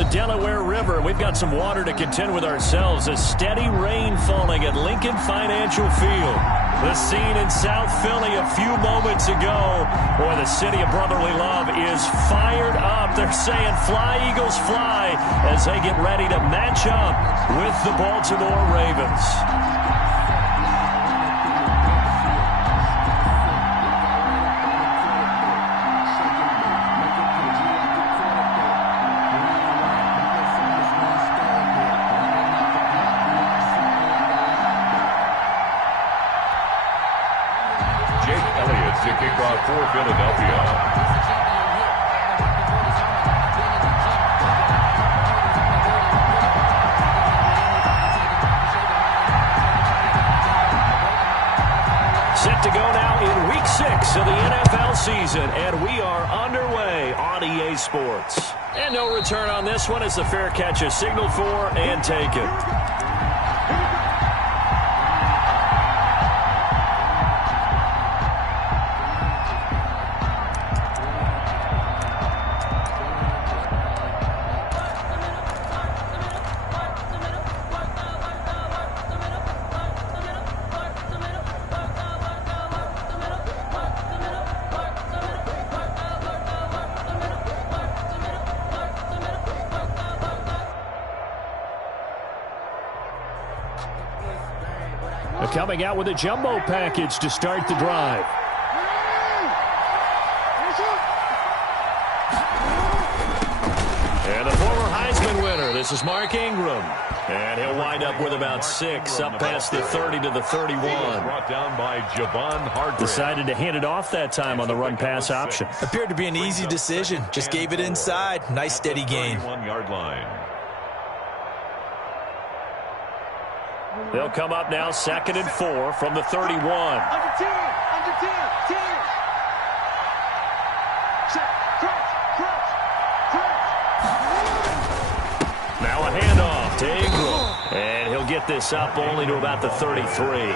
the Delaware River. We've got some water to contend with ourselves. A steady rain falling at Lincoln Financial Field. The scene in South Philly a few moments ago. Boy, the city of brotherly love is fired up. They're saying, "Fly, Eagles, fly," as they get ready to match up with the Baltimore Ravens. To kick off for Philadelphia. Set to go now in Week 6 of the NFL season, and we are underway on EA Sports. And no return on this one as the fair catch is signaled for and taken. Coming out with a jumbo package to start the drive. And the former Heisman winner, this is Mark Ingram. And he'll wind up with about 6, up past the 30 to the 31. Brought down by Javon Hargrave. Decided to hand it off that time on the run-pass option. Appeared to be an easy decision. Just gave it inside. Nice steady gain. 1-yard line. They'll come up now 2nd and 4 from the 31. Under 10. Now a handoff to Ingram. And he'll get this up only to about the 33.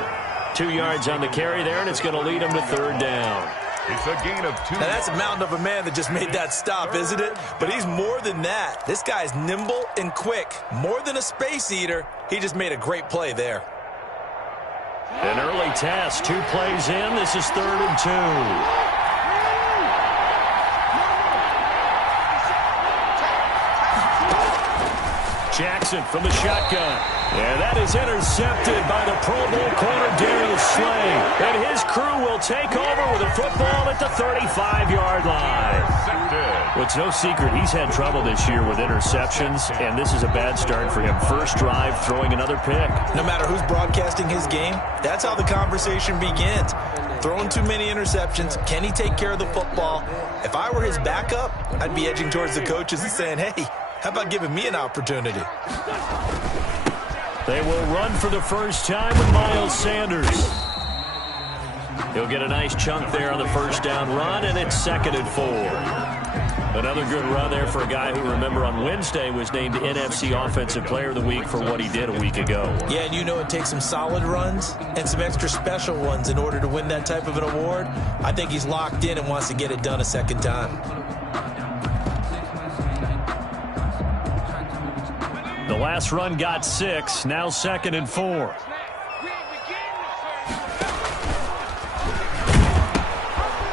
2 yards on the carry there, and it's going to lead him to 3rd down. It's a gain of 2. Now that's a mountain of a man that just made that stop, isn't it? But he's more than that. This guy's nimble and quick. More than a space eater. He just made a great play there. An early task, 2 plays in. This is 3rd and 2. Jackson from the shotgun. And that is intercepted by the Pro Bowl corner Darius Slay. And his crew will take over with a football at the 35-yard line. Well, it's no secret he's had trouble this year with interceptions, and this is a bad start for him. First drive, throwing another pick. No matter who's broadcasting his game, that's how the conversation begins. Throwing too many interceptions, can he take care of the football? If I were his backup, I'd be edging towards the coaches and saying, hey, how about giving me an opportunity? They will run for the first time with Miles Sanders. He'll get a nice chunk there on the first down run, and it's 2nd and 4. Another good run there for a guy who, remember, on Wednesday was named NFC Offensive Player of the Week for what he did a week ago. Yeah, and you know it takes some solid runs and some extra special ones in order to win that type of an award. I think he's locked in and wants to get it done a second time. The last run got 6, now 2nd and 4.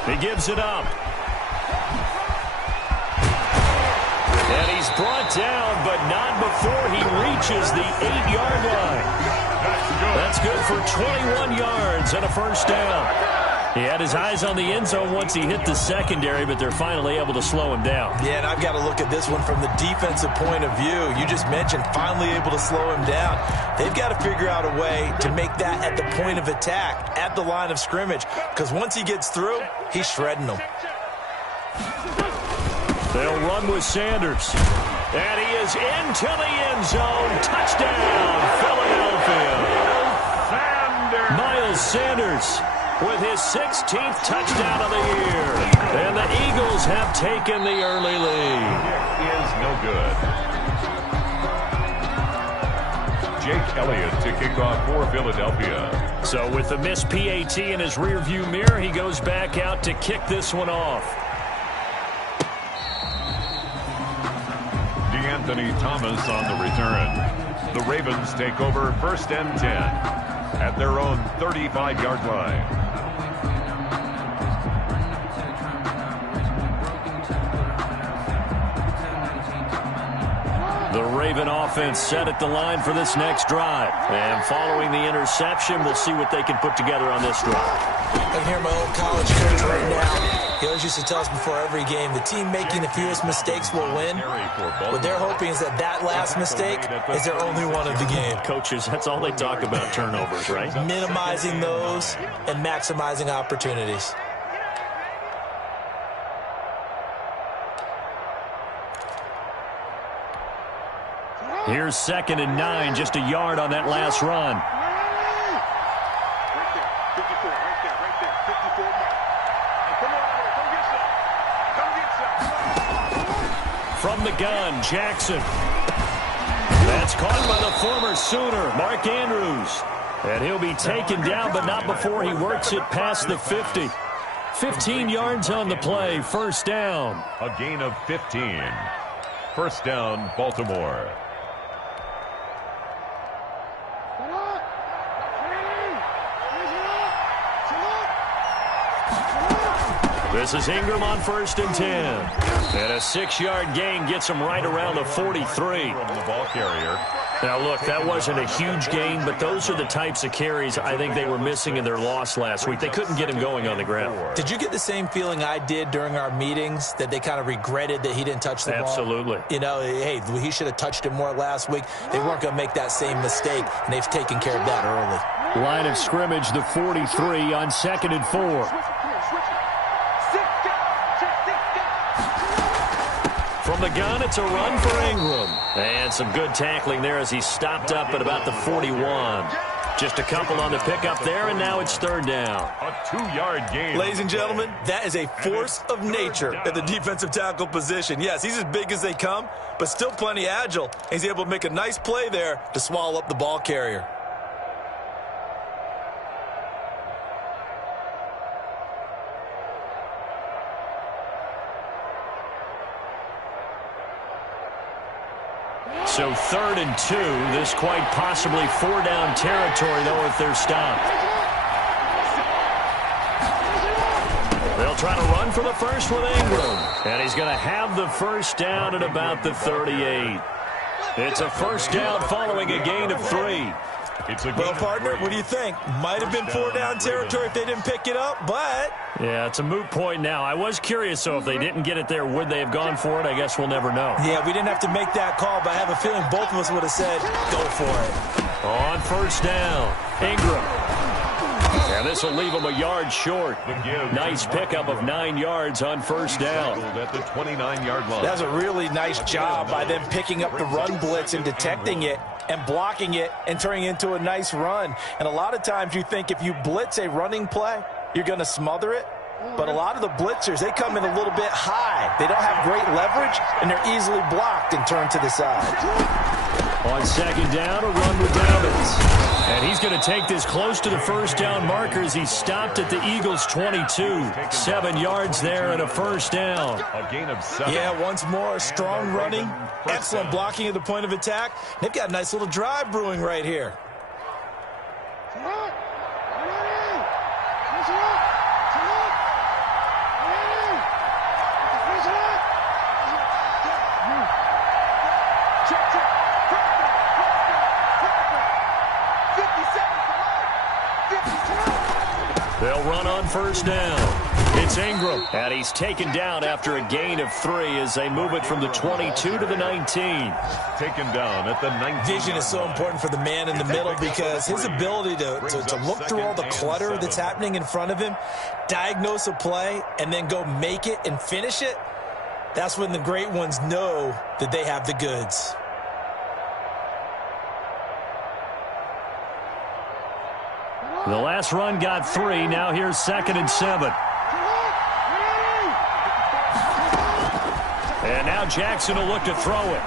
He gives it up. And he's brought down, but not before he reaches the 8-yard line. That's good for 21 yards and a first down. He had his eyes on the end zone once he hit the secondary, but they're finally able to slow him down. Yeah, and I've got to look at this one from the defensive point of view. You just mentioned finally able to slow him down. They've got to figure out a way to make that at the point of attack, at the line of scrimmage, because once he gets through, he's shredding them. They'll run with Sanders. And he is into the end zone. Touchdown, Philadelphia. Miles Sanders with his 16th touchdown of the year. And the Eagles have taken the early lead. Is no good. Jake Elliott to kick off for Philadelphia. So with the missed PAT in his rearview mirror, he goes back out to kick this one off. Anthony Thomas on the return. The Ravens take over 1st and 10 at their own 35-yard line. The Raven offense set at the line for this next drive. And following the interception, we'll see what they can put together on this drive. I can hear my old college coach right now. He always used to tell us before every game, the team making the fewest mistakes will win. What they're hoping is that last mistake is their only one of the game. Coaches, that's all they talk about, turnovers, right? Minimizing those and maximizing opportunities. Here's 2nd and 9, just a yard on that last run. From the gun, Jackson. That's caught by the former Sooner, Mark Andrews. And he'll be taken down, but not before he works it past the 50. 15 yards on the play, 1st down. A gain of 15. 1st down, Baltimore. This is Ingram on 1st and 10. And a 6-yard gain gets him right around the 43. From the ball carrier. Now, look, that wasn't a huge gain, but those are the types of carries I think they were missing in their loss last week. They couldn't get him going on the ground. Did you get the same feeling I did during our meetings, that they kind of regretted that he didn't touch the ball? Absolutely. You know, hey, he should have touched it more last week. They weren't going to make that same mistake, and they've taken care of that early. Line of scrimmage, the 43 on 2nd and 4. From the gun, it's a run for Ingram. And some good tackling there as he stopped up at about the 41. Just a couple on the pickup there, and now it's 3rd down. A 2-yard gain. Ladies and gentlemen, that is a force of nature at the defensive tackle position. Yes, he's as big as they come, but still plenty agile. He's able to make a nice play there to swallow up the ball carrier. So 3rd and 2, this quite possibly 4-down territory, though, if they're stopped. They'll try to run for the first with Ingram. And he's going to have the 1st down at about the 38. It's a 1st down following a gain of 3. Well, partner, what do you think? Might have been 4-down territory if they didn't pick it up, but... Yeah, it's a moot point now. I was curious, so if they didn't get it there, would they have gone for it? I guess we'll never know. Yeah, we didn't have to make that call, but I have a feeling both of us would have said, go for it. On 1st down, Ingram. And this will leave him a yard short. Nice pickup of 9 yards on 1st down. At the 29-yard line. That's a really nice job by them picking up the run blitz and detecting it and blocking it and turning it into a nice run. And a lot of times you think if you blitz a running play, you're going to smother it. But a lot of the blitzers, they come in a little bit high. They don't have great leverage, and they're easily blocked and turned to the side. On 2nd down, a run with Dobbins. And he's going to take this close to the 1st down marker as he stopped at the Eagles' 22. 7 yards there and a 1st down. A gain of 7. Yeah, once more, strong running, excellent blocking at the point of attack. They've got a nice little drive brewing right here. They'll run on 1st down. It's Ingram. And he's taken down after a gain of 3 as they move it from the 22 to the 19. Taken down at the 19. Vision is so important for the man in the middle because his ability to look through all the clutter that's happening in front of him, diagnose a play, and then go make it and finish it, that's when the great ones know that they have the goods. The last run got 3. Now here's 2nd and 7. And now Jackson will look to throw it.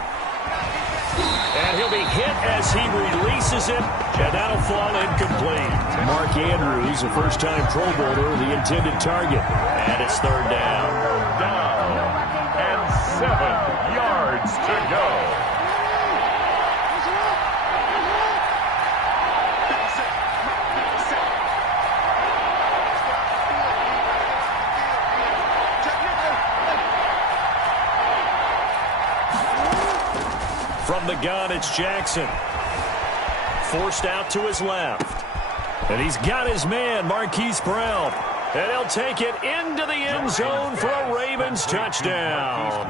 And he'll be hit as he releases it, and that'll fall incomplete. Mark Andrews, a first-time Pro Bowler, the intended target. And it's 3rd down. And 7 yards to go. From the gun, it's Jackson. Forced out to his left. And he's got his man, Marquise Brown. And he'll take it into the end zone for a Ravens touchdown.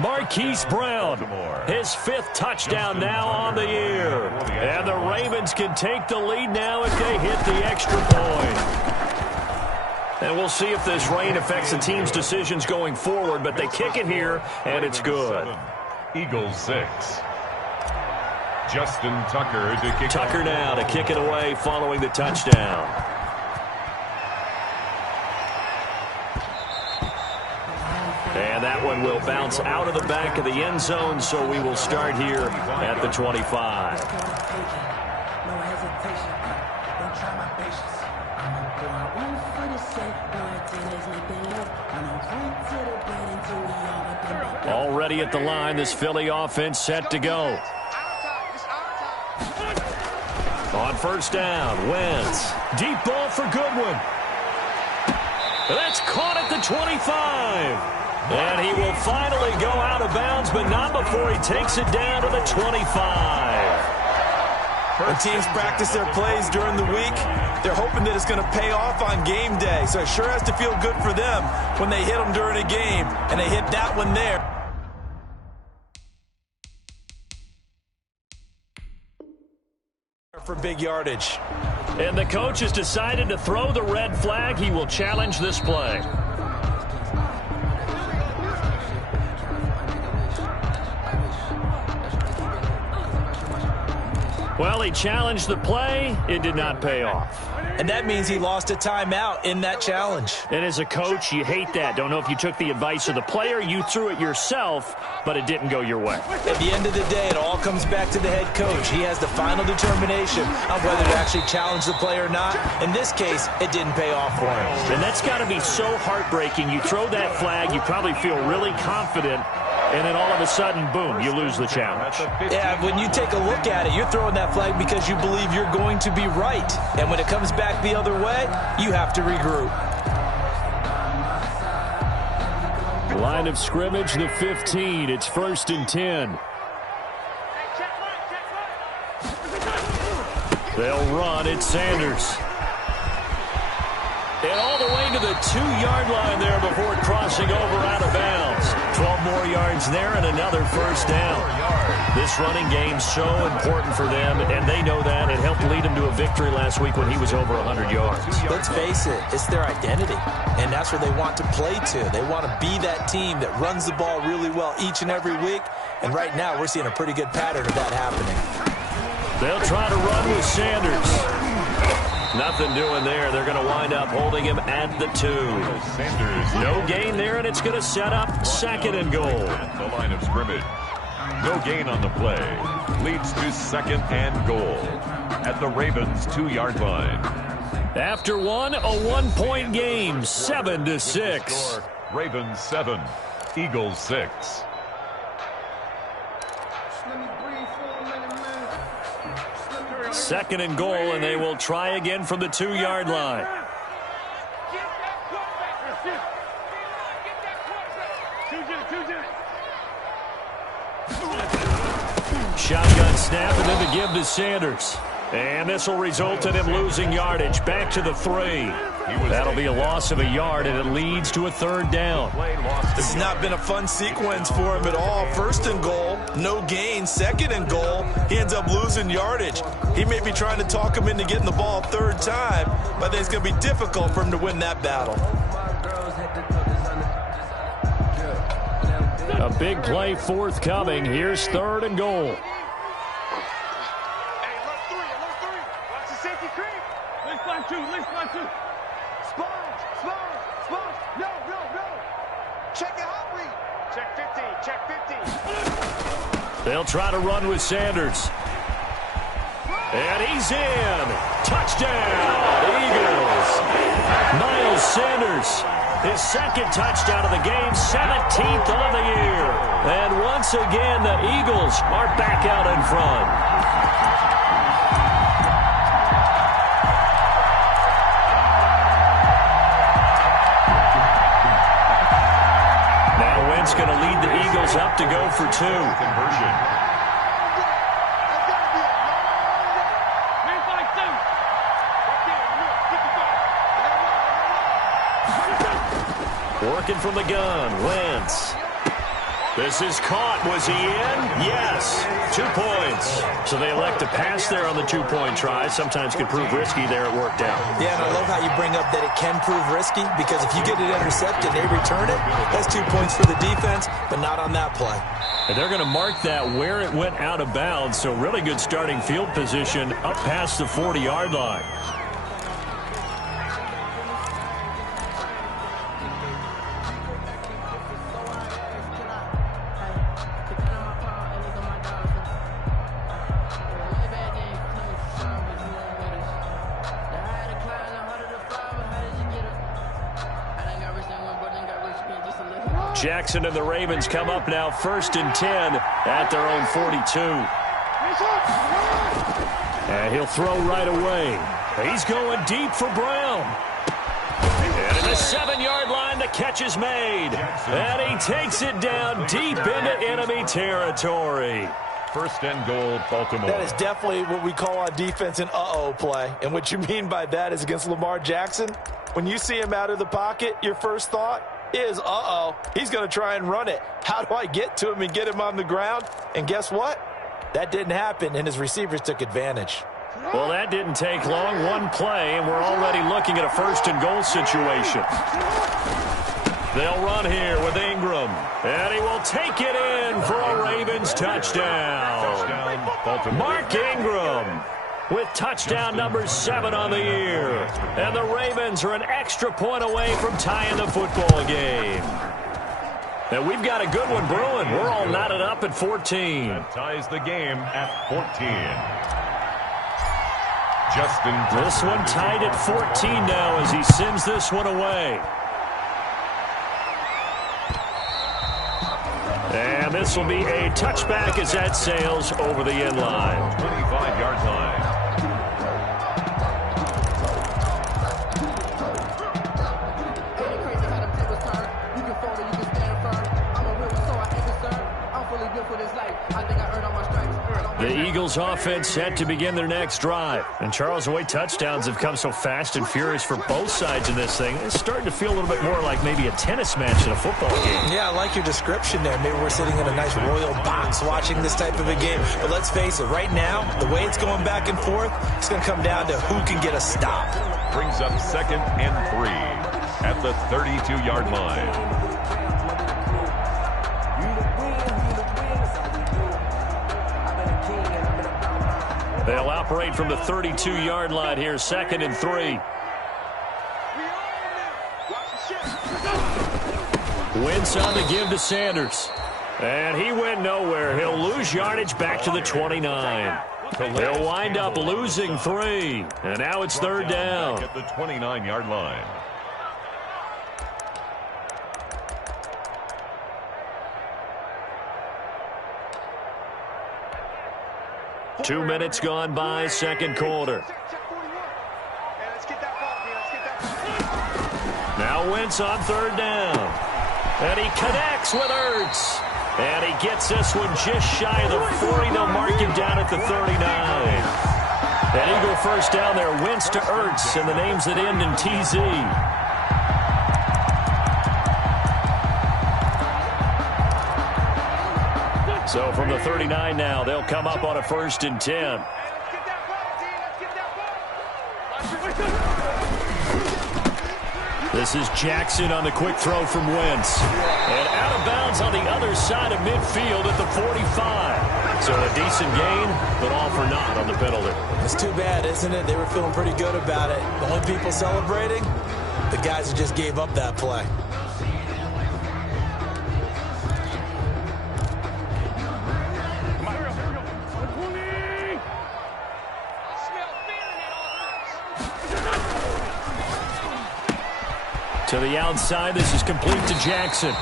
Marquise Brown, his 5th touchdown now on the year. And the Ravens can take the lead now if they hit the extra point. And we'll see if this rain affects the team's decisions going forward, but they kick it here, and it's good. Eagles 6. Justin Tucker to kick. Tucker now to kick it away following the touchdown. And that one will bounce out of the back of the end zone, so we will start here at the 25. Already at the line, this Philly offense set to go. On first down, Wentz. Deep ball for Goodwin. That's caught at the 25. And he will finally go out of bounds, but not before he takes it down to the 25. When teams practice their plays during the week, they're hoping that it's going to pay off on game day. So it sure has to feel good for them when they hit them during a game, and they hit that one there. For big yardage. And the coach has decided to throw the red flag. He will challenge this play. Well, he challenged the play. It did not pay off. And that means he lost a timeout in that challenge. And as a coach, you hate that. Don't know if you took the advice of the player, you threw it yourself, but it didn't go your way. At the end of the day, it all comes back to the head coach. He has the final determination on whether to actually challenge the play or not. In this case, it didn't pay off for him. And that's got to be so heartbreaking. You throw that flag, you probably feel really confident, and then all of a sudden, boom, you lose the challenge. Yeah, when you take a look at it, you're throwing that flag because you believe you're going to be right. And when it comes back the other way, you have to regroup. Line of scrimmage, the 15. It's 1st and 10. They'll run. It's Sanders. And all the way to the 2-yard line there before crossing over out of bounds. 12 more yards there and another first down. This running game so important for them, and they know that. It helped lead them to a victory last week when he was over 100 yards. Let's face it, it's their identity, and that's where they want to play to. They want to be that team that runs the ball really well each and every week, and right now we're seeing a pretty good pattern of that happening. They'll try to run with Sanders. Nothing doing there. They're going to wind up holding him at the 2. Sanders. No gain there, and it's going to set up 2nd and goal. The line of scrimmage. No gain on the play. Leads to 2nd and goal at the Ravens' 2-yard line. After one, a 1-point game, 7-6. Ravens 7, Eagles 6. Second and goal, and they will try again from the 2-yard line. Shotgun snap, and then the give to Sanders. And this will result in him losing yardage. Back to the 3. That'll be a loss of a yard, and it leads to a 3rd down. This has not been a fun sequence for him at all. 1st and goal, no gain. 2nd and goal, he ends up losing yardage. He may be trying to talk him into getting the ball 3rd time, but I think it's going to be difficult for him to win that battle. A big play forthcoming. Here's 3rd and goal. They'll try to run with Sanders. And he's in. Touchdown, Eagles. Miles Sanders, his 2nd touchdown of the game, 17th on the year. And once again, the Eagles are back out in front. Now Wentz going to lead the Eagles up to go for 2. Conversion. working from the gun. Wentz. This is caught. Was he in? Yes. 2 points. So they elect to pass there on the two-point try. Sometimes can prove risky there. It worked out. Yeah, and I love how you bring up that it can prove risky, because if you get it intercepted and they return it, that's 2 points for the defense, but not on that play. And they're going to mark that where it went out of bounds. So really good starting field position up past the 40-yard line. Jackson and the Ravens come up now 1st and 10 at their own 42. And he'll throw right away. He's going deep for Brown. And at the 7-yard line, the catch is made. And he takes it down deep into enemy territory. 1st and goal, Baltimore. That is definitely what we call on defense an uh-oh play. And what you mean by that is against Lamar Jackson, when you see him out of the pocket, your first thought is, uh-oh, he's going to try and run it. How do I get to him and get him on the ground? And guess what? That didn't happen, and his receivers took advantage. Well, that didn't take long. One play, and we're already looking at a 1st and goal situation. They'll run here with Ingram, and he will take it in for a Ravens touchdown. Touchdown, Baltimore. Mark Ingram with touchdown number 7 on the year. And the Ravens are an extra point away from tying the football game. And we've got a good one brewing. We're all knotted up at 14. That ties the game at 14. This one tied at 14 now as he sends this one away. And this will be a touchback as that sails over the end line. 25-yard line. The Eagles offense set to begin their next drive. And Charles, the way touchdowns have come so fast and furious for both sides in this thing, it's starting to feel a little bit more like maybe a tennis match in a football game. Yeah, I like your description there. Maybe we're sitting in a nice royal box watching this type of a game. But let's face it, right now, the way it's going back and forth, it's going to come down to who can get a stop. Brings up 2nd and 3 at the 32-yard line. They'll operate from the 32-yard line here, 2nd and 3. Wentz on the give to Sanders. And he went nowhere. He'll lose yardage back to the 29. They'll wind up losing 3. And now it's 3rd down. At the 29-yard line. Two minutes gone by, 2nd quarter. Now Wentz on 3rd down. And he connects with Ertz. And he gets this one just shy of the 40. They'll mark him down at the 39. An Eagle 1st down there. Wentz to Ertz, and the names that end in TZ. So from the 39 now, they'll come up on a 1st and 10. This is Jackson on the quick throw from Wentz. And out of bounds on the other side of midfield at the 45. So a decent gain, but all for naught on the penalty. It's too bad, isn't it? They were feeling pretty good about it. The only people celebrating, the guys who just gave up that play. To the outside, this is complete to Jackson.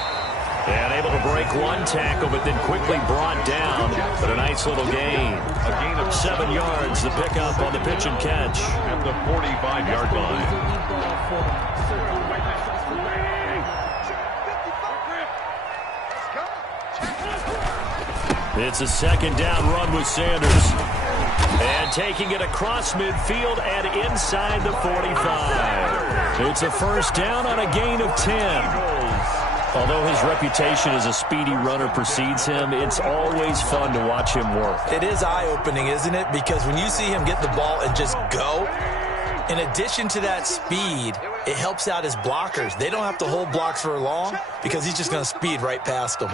And able to break one tackle, but then quickly brought down. But a nice little gain. A gain of 7 yards, the pickup on the pitch and catch. At the 45-yard line. It's a 2nd down run with Sanders. And taking it across midfield and inside the 45. It's a 1st down on a gain of 10. Although his reputation as a speedy runner precedes him, it's always fun to watch him work. It is eye-opening, isn't it? Because when you see him get the ball and just go, in addition to that speed, it helps out his blockers. They don't have to hold blocks for long because he's just going to speed right past them.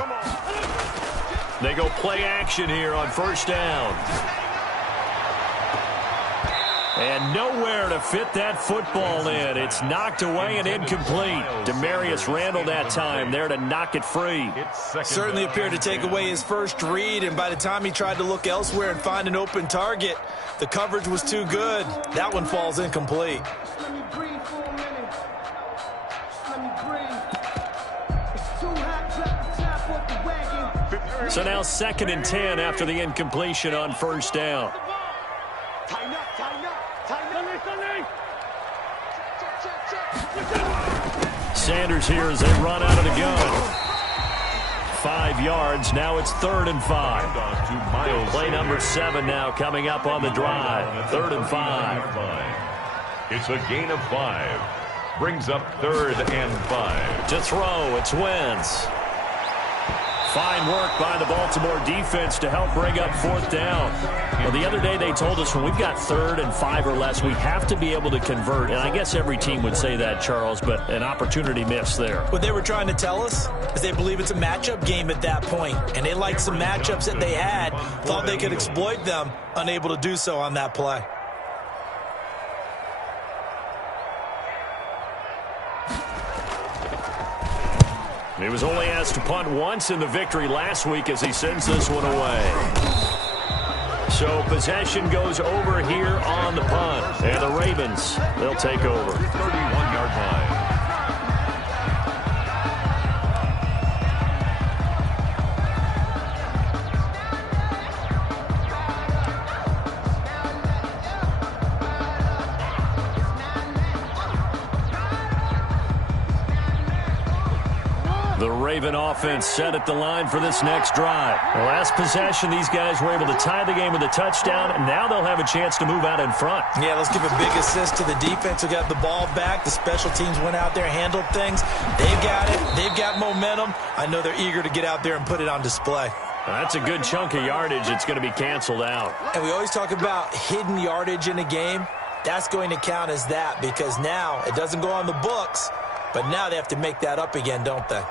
They go play action here on first down. And nowhere to fit that football in. It's knocked away and incomplete. Demarius Randall that time there to knock it free. Certainly appeared to take away his first read, and by the time he tried to look elsewhere and find an open target, the coverage was too good. That one falls incomplete. So now 2nd and 10 after the incompletion on first down. Sanders here as they run out of the gun. 5 yards. Now it's 3rd and 5. Play number 7 now coming up on the drive. 3rd and 5. It's a gain of 5. Brings up 3rd and 5. To throw, it's Wentz. Fine work by the Baltimore defense to help bring up 4th down. Well, the other day they told us when we've got 3rd and 5 or less, we have to be able to convert. And I guess every team would say that, Charles, but an opportunity missed there. What they were trying to tell us is they believe it's a matchup game at that point. And they liked some matchups that they had, thought they could exploit them, unable to do so on that play. He was only asked to punt once in the victory last week as he sends this one away. So possession goes over here on the punt. And the Ravens, they'll take over. 31-yard line. The Raven offense set at the line for this next drive. The last possession, these guys were able to tie the game with a touchdown, and now they'll have a chance to move out in front. Yeah, let's give a big assist to the defense who got the ball back. The special teams went out there, handled things. They've got it. They've got momentum. I know they're eager to get out there and put it on display. That's a good chunk of yardage. It's going to be canceled out. And we always talk about hidden yardage in a game. That's going to count as that because now it doesn't go on the books, but now they have to make that up again, don't they?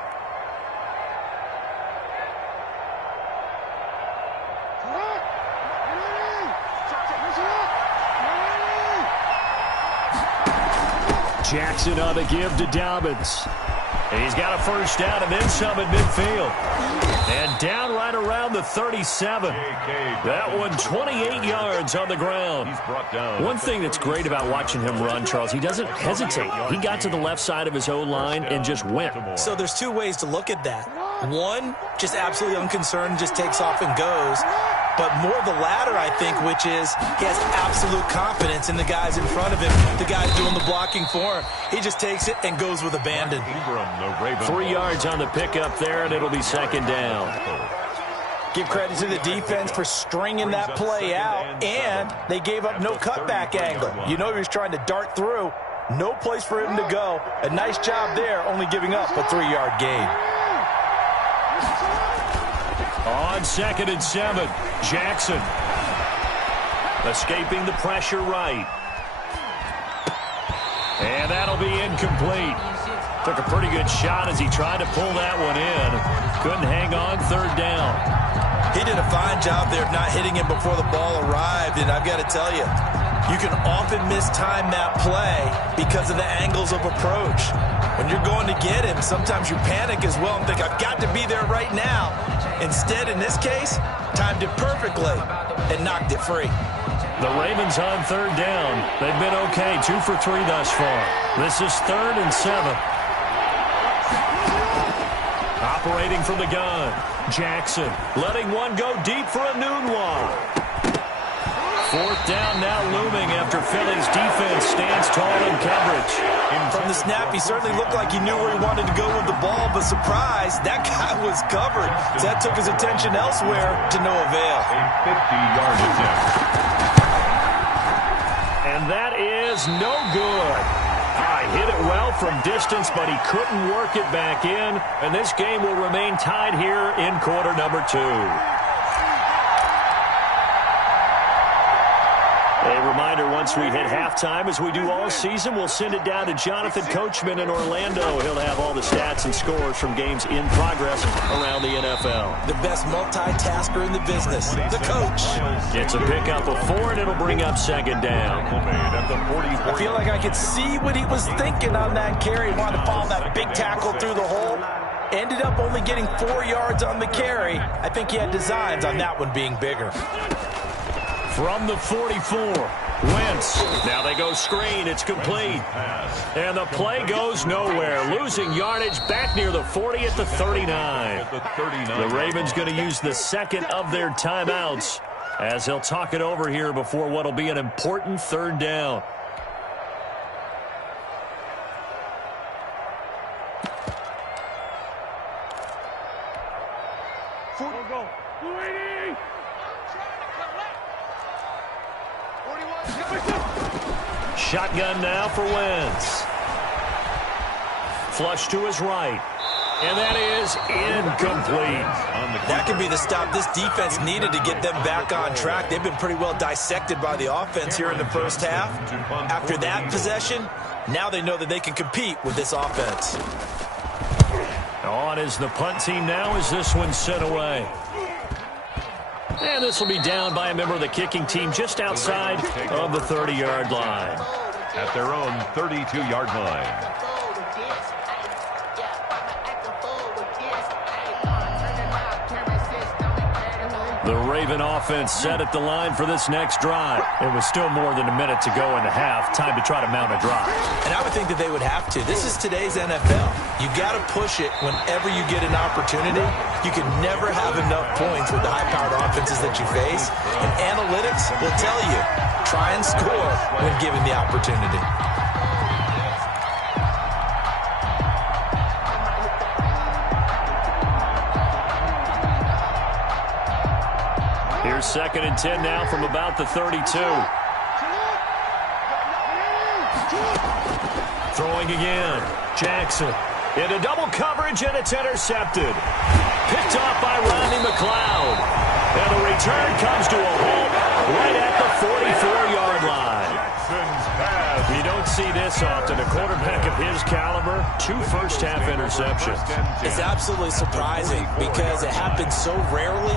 Jackson on the give to Dobbins. He's got a first down and then some at midfield. And down right around the 37. That one 28 yards on the ground. One thing that's great about watching him run, Charles, he doesn't hesitate. He got to the left side of his O-line and just went. So there's two ways to look at that. One, just absolutely unconcerned, just takes off and goes. But more the latter, I think, which is he has absolute confidence in the guys in front of him, the guys doing the blocking for him. He just takes it and goes with abandon. 3 yards on the pickup there, and it'll be second down. Give credit to the defense for stringing that play out, and they gave up no cutback angle. You know he was trying to dart through. No place for him to go. A nice job there, only giving up a 3-yard gain. On 2nd and 7, Jackson escaping the pressure right. And that'll be incomplete. Took a pretty good shot as he tried to pull that one in. Couldn't hang on, 3rd down. He did a fine job there of not hitting him before the ball arrived, and I've got to tell you, you can often mistime that play because of the angles of approach. When you're going to get him, sometimes you panic as well and think, I've got to be there right now. Instead, in this case, timed it perfectly and knocked it free. The Ravens on 3rd down. They've been okay, 2 for 3 thus far. This is 3rd and 7. Operating from the gun, Jackson letting one go deep for a noon one. 4th down now looming after Philly's defense stands tall in coverage. From the snap, he certainly looked like he knew where he wanted to go with the ball, but surprise, that guy was covered. So that took his attention elsewhere to no avail. A 50-yard attempt. And that is no good. hit it well from distance, but he couldn't work it back in. And this game will remain tied here in quarter number 2. A reminder, once we hit halftime, as we do all season, we'll send it down to Jonathan Coachman in Orlando. He'll have all the stats and scores from games in progress around the NFL. The best multitasker in the business, the coach. It's a pickup of 4, and it'll bring up second down. I feel like I could see what he was thinking on that carry. He wanted to follow that big tackle through the hole. Ended up only getting 4 yards on the carry. I think he had designs on that one being bigger. From the 44, Wentz. Now they go screen. It's complete. And the play goes nowhere. Losing yardage back near the 40 at the 39. The Ravens going to use the second of their timeouts as he'll talk it over here before what will be an important third down. Shotgun now for Wentz. Flush to his right. And that is incomplete. That could be the stop this defense needed to get them back on track. They've been pretty well dissected by the offense here in the first half. After that possession, now they know that they can compete with this offense. On is the punt team now as this one's sent away. And this will be down by a member of the kicking team just outside of the 30-yard line. At their own 32-yard line. The Raven offense set at the line for this next drive. It was still more than a minute to go in the half. Time to try to mount a drive. And I would think that they would have to. This is today's NFL. You got to push it whenever you get an opportunity. You can never have enough points with the high-powered offenses that you face. And analytics will tell you, try and score when given the opportunity. Here's 2nd and 10 now from about the 32. Throwing again. Jackson into double coverage, and it's intercepted. Picked off by Rodney McLeod. And the return comes to a halt right at the 44-yard line. You don't see this often. A quarterback of his caliber, 2 first-half interceptions. It's absolutely surprising because it happens so rarely.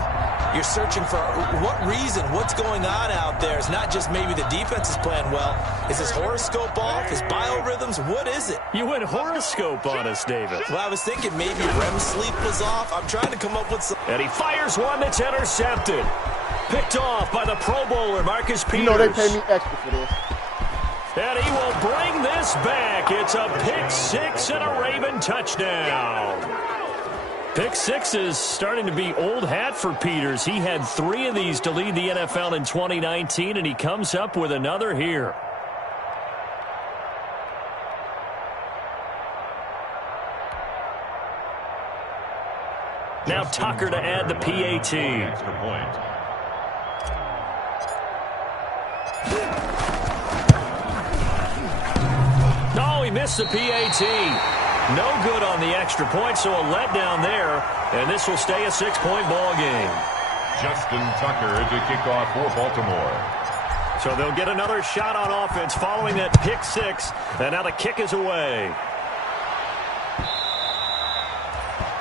You're searching for what reason, what's going on out there. It's not just maybe the defense is playing well. Is his horoscope off? His biorhythms? What is it? You went horoscope on us, David. Well, I was thinking maybe REM sleep was off. I'm trying to come up with some. And he fires one that's intercepted. Picked off by the Pro Bowler, Marcus Peters. You know they pay me extra for this. And he will bring this back. It's a pick 6 and a Raven touchdown. Pick 6 is starting to be old hat for Peters. He had 3 of these to lead the NFL in 2019, and he comes up with another here. Now Tucker to add the PAT. Extra point. No, he missed the PAT. No good on the extra point, so a letdown there, and this will stay a 6-point ball game. Justin Tucker to kick off for Baltimore. So they'll get another shot on offense following that pick 6, and now the kick is away.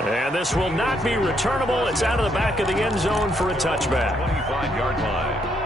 And this will not be returnable. It's out of the back of the end zone for a touchback. 25-yard line.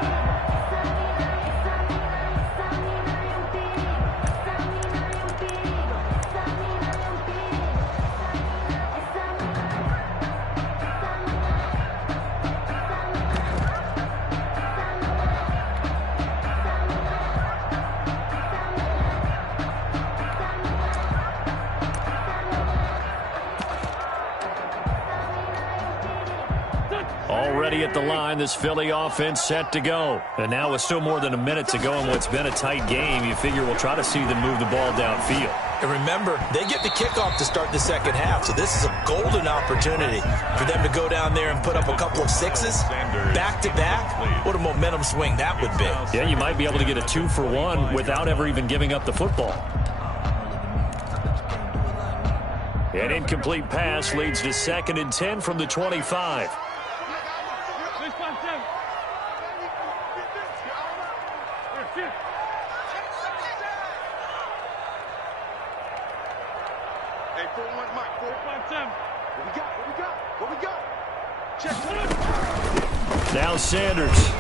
Already at the line, this Philly offense set to go. And now with still more than a minute to go in what's been a tight game, you figure we'll try to see them move the ball downfield. And remember, they get the kickoff to start the second half, so this is a golden opportunity for them to go down there and put up a couple of 6s back-to-back. What a momentum swing that would be. Yeah, you might be able to get a 2-for-1 without ever even giving up the football. An incomplete pass leads to 2nd and 10 from the 25. Now Sanders.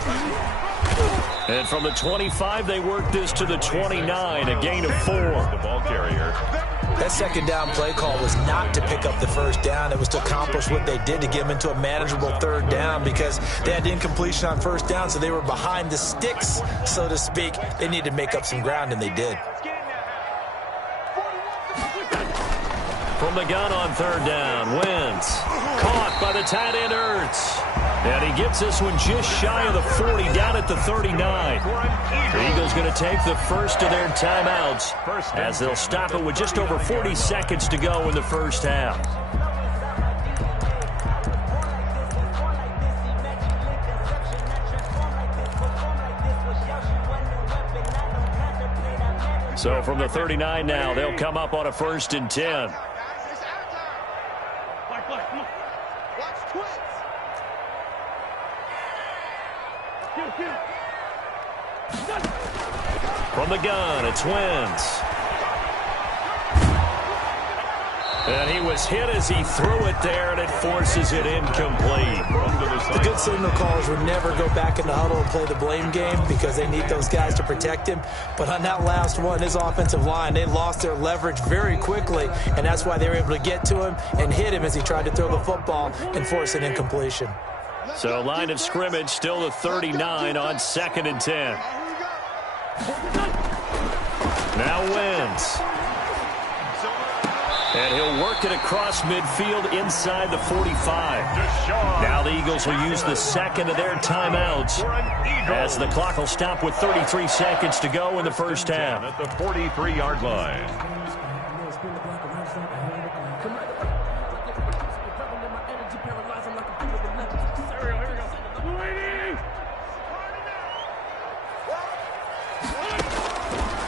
And from the 25, they work this to the 29, a gain of 4. The ball carrier. That second down play call was not to pick up the first down. It was to accomplish what they did to get them into a manageable 3rd down because they had incompletion on 1st down, so they were behind the sticks, so to speak. They needed to make up some ground, and they did. From the gun on 3rd down, Wentz. Caught by the tight end Ertz. And he gets this one just shy of the 40, down at the 39. The Eagles going to take the first of their timeouts as they'll stop it with just over 40 seconds to go in the first half. So from the 39 now, they'll come up on a 1st and 10. From the gun, it's Wentz. And he was hit as he threw it there, and it forces it incomplete. The good signal callers would never go back in the huddle and play the blame game because they need those guys to protect him. But on that last one, his offensive line, they lost their leverage very quickly, and that's why they were able to get to him and hit him as he tried to throw the football and force an incompletion. So line of scrimmage still the 39 on 2nd and 10. Now Wentz. And he'll work it across midfield inside the 45. Now the Eagles will use the 2nd of their timeouts as the clock will stop with 33 seconds to go in the first half. At the 43-yard line.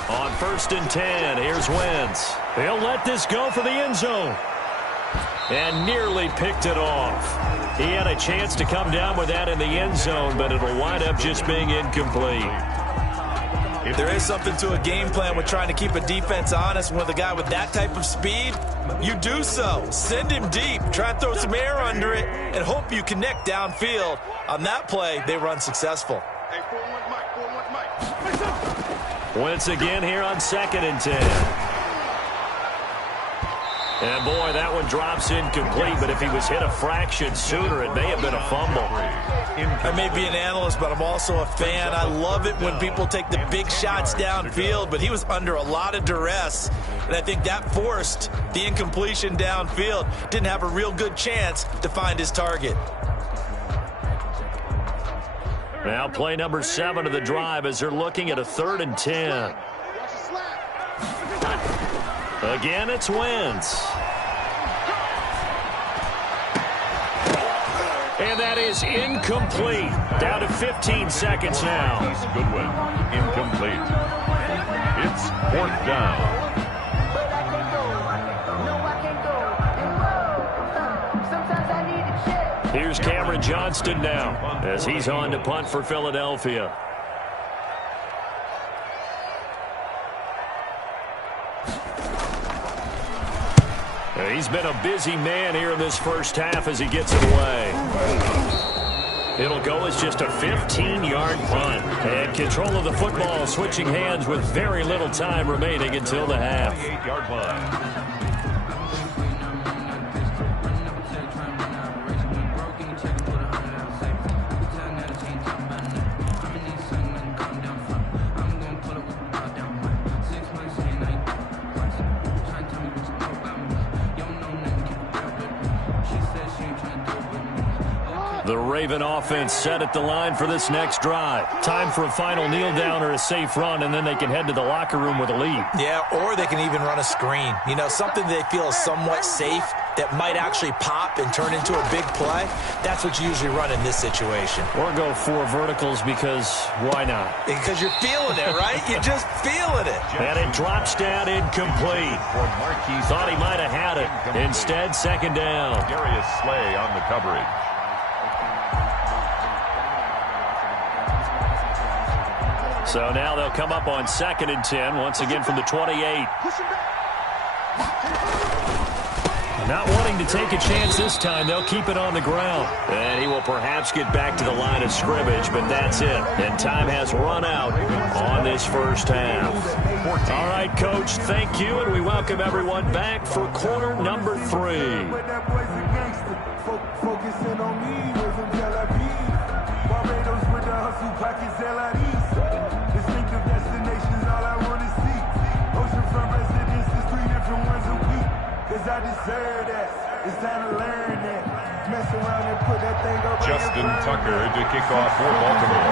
On 1st and 10, here's Wentz. He'll let this go for the end zone. And nearly picked it off. He had a chance to come down with that in the end zone, but it'll wind up just being incomplete. If there is something to a game plan with trying to keep a defense honest with a guy with that type of speed, you do so. Send him deep. Try and throw some air under it and hope you connect downfield. On that play, they were unsuccessful. Wentz again here on 2nd and 10. And boy, that one drops incomplete, but if he was hit a fraction sooner, it may have been a fumble. I may be an analyst, but I'm also a fan. I love it when people take the big shots downfield, but he was under a lot of duress, and I think that forced the incompletion downfield. Didn't have a real good chance to find his target. Now play number 7 of the drive as they're looking at a 3rd and 10. Again, it's Wentz. And that is incomplete. Down to 15 seconds now. Goodwin, incomplete. It's 4th down. Here's Cameron Johnston now as he's on to punt for Philadelphia. He's been a busy man here in this first half as he gets it away. It'll go as just a 15-yard punt. And control of the football switching hands with very little time remaining until the half. 8-yard line. The Raven offense set at the line for this next drive. Time for a final kneel down or a safe run, and then they can head to the locker room with a lead. Yeah, or they can even run a screen. You know, something they feel is somewhat safe that might actually pop and turn into a big play, that's what you usually run in this situation. Or go 4 verticals because why not? Because you're feeling it, right? You're just feeling it. And it drops down incomplete. Thought he might have had it. Instead, second down. Darius Slay on the coverage. So now they'll come up on 2nd and 10, once again from the 28. Not wanting to take a chance this time, they'll keep it on the ground. And he will perhaps get back to the line of scrimmage, but that's it. And time has run out on this first half. All right, Coach, thank you, and we welcome everyone back for quarter number 3. I deserve that. It's time to learn that. Mess around and put that thing up. Justin Tucker to kick off for Baltimore.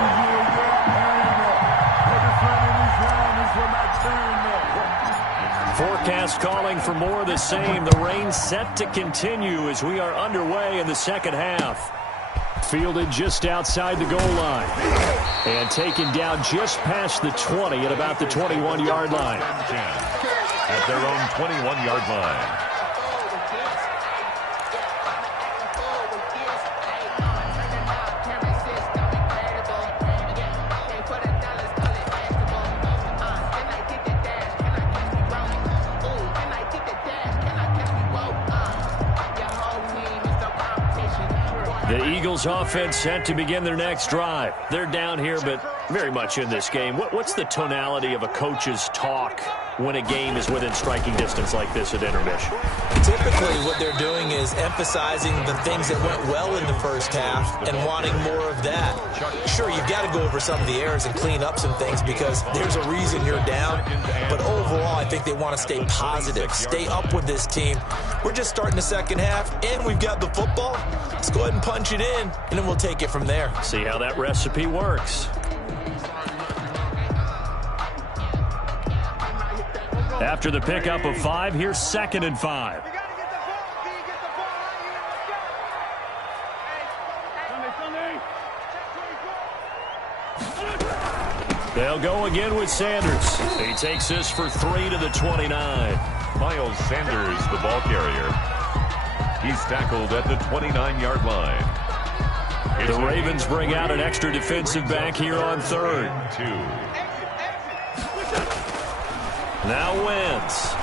Forecast calling for more of the same. The rain set to continue as we are underway in the second half. Fielded just outside the goal line. And taken down just past the 20 at about the 21-yard line. At their own 21-yard line. The Eagles offense set to begin their next drive. They're down here, but very much in this game. What's the tonality of a coach's talk when a game is within striking distance like this at intermission? Typically, what they're doing is emphasizing the things that went well in the first half and wanting more of that. Sure, you've got to go over some of the errors and clean up some things because there's a reason you're down. But overall, I think they want to stay positive, stay up with this team. We're just starting the second half, and we've got the football. Let's go ahead and punch it in, and then we'll take it from there. See how that recipe works. After the pickup of 5, here's 2nd and 5. They'll go again with Sanders. He takes this for 3 to the 29. Miles Sanders, the ball carrier. He's tackled at the 29-yard line. The Ravens bring out an extra defensive back here on 3rd. 2. Now Wentz.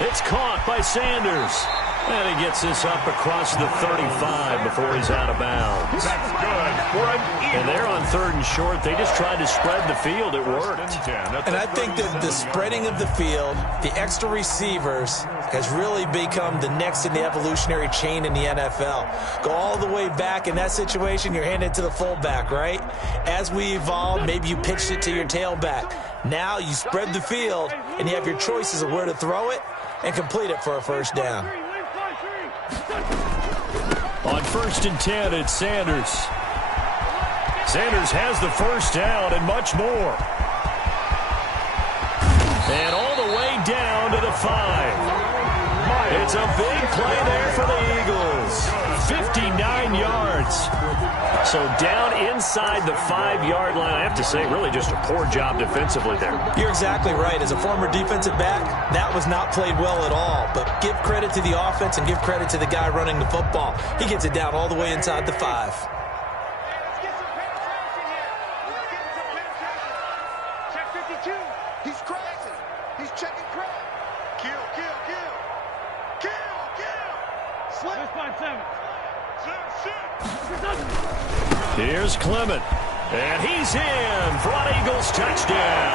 It's caught by Sanders. And he gets this up across the 35 before he's out of bounds. That's good for an eagle. And they're on 3rd and short. They just tried to spread the field. It worked. And I think that the spreading of the field, the extra receivers, has really become the next in the evolutionary chain in the NFL. Go all the way back in that situation, you're handed to the fullback, right? As we evolve, maybe you pitched it to your tailback. Now you spread the field, and you have your choices of where to throw it and complete it for a first down. On 1st and 10, it's Sanders. Sanders has the first down and much more. And all the way down to the 5. It's a big play there for the Eagles. 59 yards. So down inside the 5-yard line. I have to say, really just a poor job defensively there. You're exactly right. As a former defensive back, that was not played well at all. But give credit to the offense and give credit to the guy running the football. He gets it down all the way inside the 5. He's crazy. He's checking crack. Kill. Slip. 5-7. Here's Clement. And he's in for an Eagles touchdown.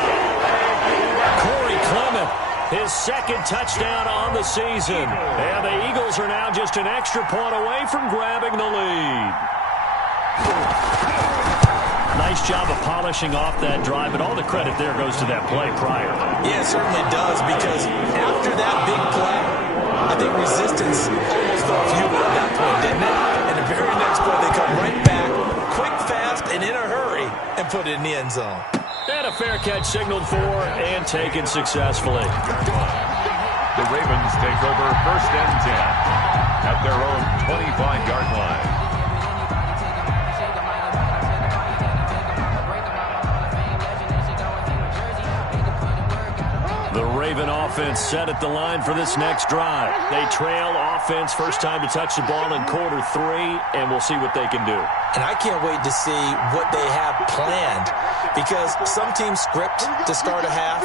Corey Clement, his 2nd touchdown on the season. And the Eagles are now just an extra point away from grabbing the lead. Nice job of polishing off that drive, but all the credit there goes to that play prior. Yeah, it certainly does, because after that big play, I think resistance almost felt futile at that point, didn't it? And the very next play, they come right back, quick, fast, and in a hurry, and put it in the end zone. And a fair catch signaled for and taken successfully. The Ravens take over 1st and 10 at their own 25-yard line. The Raven offense set at the line for this next drive. They trail offense, first time to touch the ball in quarter 3, and we'll see what they can do. And I can't wait to see what they have planned, because some teams script to start a half.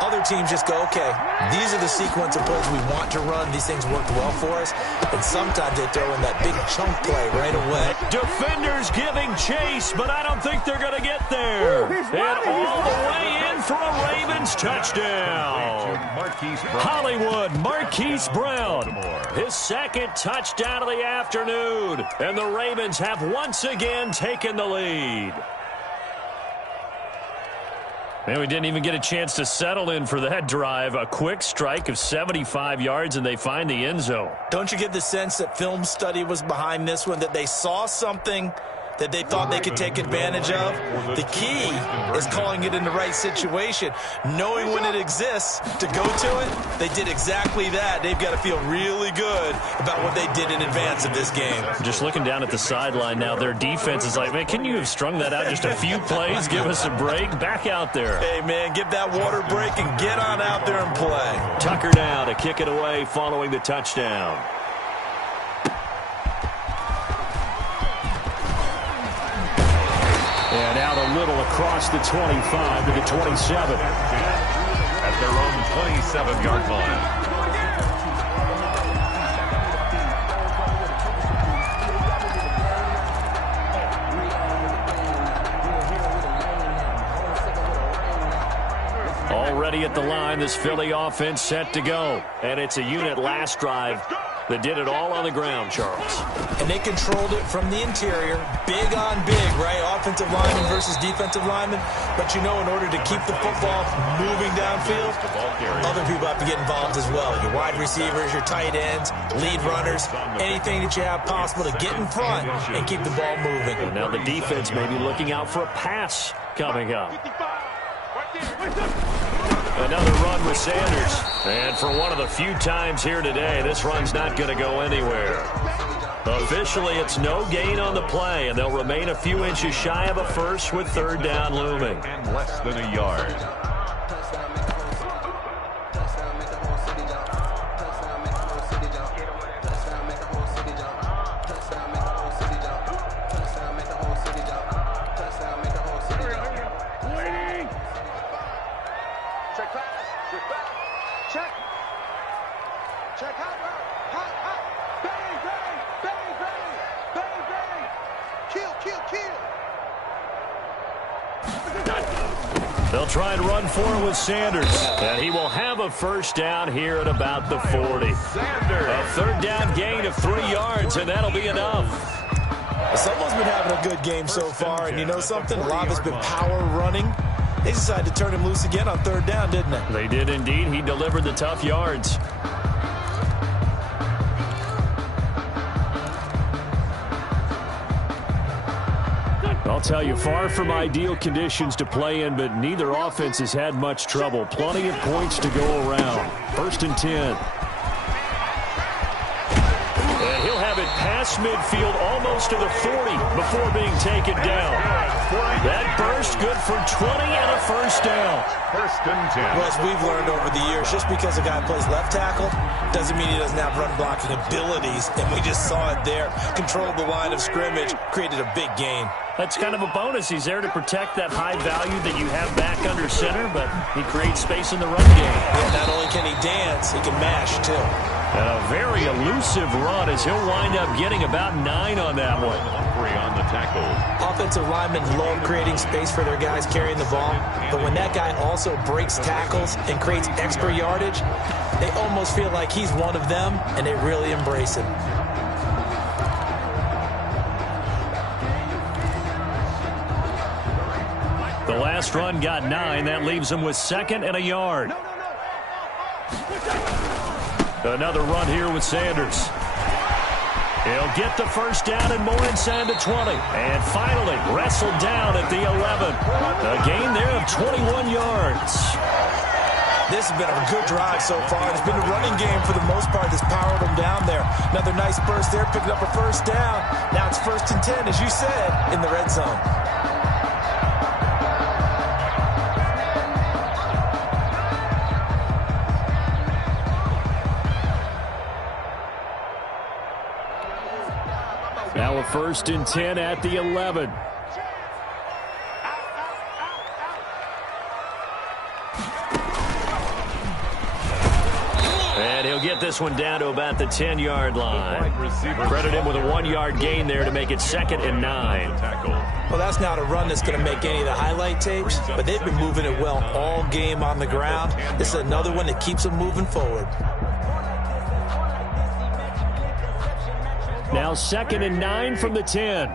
Other teams just go, okay, these are the sequence of plays we want to run. These things worked well for us. And sometimes they throw in that big chunk play right away. Defenders giving chase, but I don't think they're going to get there. And all the way in for a Ravens touchdown. Hollywood Marquise Brown, his 2nd touchdown of the afternoon. And the Ravens have once again taken the lead. And we didn't even get a chance to settle in for that drive. A quick strike of 75 yards, and they find the end zone. Don't you get the sense that film study was behind this one, that they saw something that they thought they could take advantage of? The key is calling it in the right situation, knowing when it exists to go to it. They did exactly that. They've got to feel really good about what they did in advance of this game. Just looking down at the sideline now, their defense is like, man, can you have strung that out just a few plays? Give us a break. Back out there. Hey, man, give that water break and get on out there and play. Tucker now to kick it away following the touchdown. And out a little across the 25 to the 27. At their own 27-yard line. Already at the line, this Philly offense set to go. And it's a unit last drive that did it all on the ground, Charles. And they controlled it from the interior, big on big, right? Offensive lineman versus defensive lineman. But, you know, in order to keep the football moving downfield, other people have to get involved as well. Your wide receivers, your tight ends, lead runners, anything that you have possible to get in front and keep the ball moving. And now the defense may be looking out for a pass coming up. Another run with Sanders. And for one of the few times here today, this run's not going to go anywhere. Officially, it's no gain on the play, and they'll remain a few inches shy of a first with 3rd down looming. And less than a yard. They'll try and run for it with Sanders. And he will have a first down here at about the 40. Sanders. A 3rd down gain of 3 yards, and that'll be enough. Someone's been having a good game so far, and you know something? A lot of it's been power running. They decided to turn him loose again on 3rd down, didn't they? They did indeed. He delivered the tough yards. I'll tell you, far from ideal conditions to play in, but neither offense has had much trouble. Plenty of points to go around. 1st and 10. And he'll have it past midfield, almost to the 40 before being taken down. That burst good for 20 and a first down. 1st and 10. Well, as we've learned over the years, just because a guy plays left tackle doesn't mean he doesn't have run blocking abilities. And we just saw it there. Controlled the line of scrimmage, created a big gain. That's kind of a bonus. He's there to protect that high value that you have back under center, but he creates space in the run game. Yeah, not only can he dance, he can mash, too. And a very elusive run as he'll wind up getting about 9 on that one. Humphrey on the tackle. Offensive linemen love creating space for their guys carrying the ball, but when that guy also breaks tackles and creates extra yardage, they almost feel like he's one of them, and they really embrace him. The last run got 9. That leaves him with 2nd and a yard. Another run here with Sanders. He'll get the first down and more inside the 20. And finally wrestled down at the 11. A gain there of 21 yards. This has been a good drive so far. It's been the running game for the most part that's powered them down there. Another nice burst there, picking up a first down. Now it's 1st and 10, as you said, in the red zone. Now a 1st and 10 at the 11. And he'll get this one down to about the 10-yard line. Credit him with a 1-yard gain there to make it 2nd and 9. Well, that's not a run that's going to make any of the highlight tapes, but they've been moving it well all game on the ground. This is another one that keeps them moving forward. Now 2nd and 9 from the 10.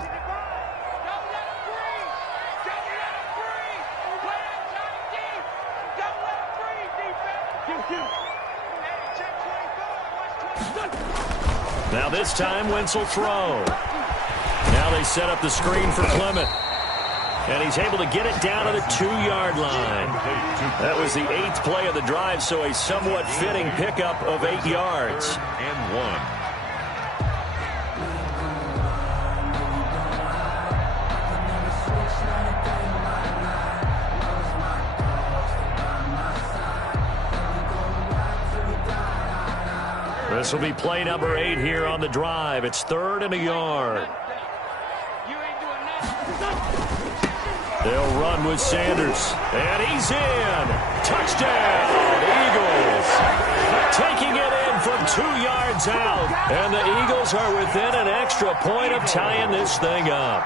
Now this time, Wentz will throw. Now they set up the screen for Clement. And he's able to get it down to the 2-yard line. That was the 8th play of the drive, so a somewhat fitting pickup of 8 yards. And 1. This will be play number 8 here on the drive. It's 3rd and a yard. They'll run with Sanders. And he's in. Touchdown, Eagles. Taking it in from 2 yards out. And the Eagles are within an extra point of tying this thing up.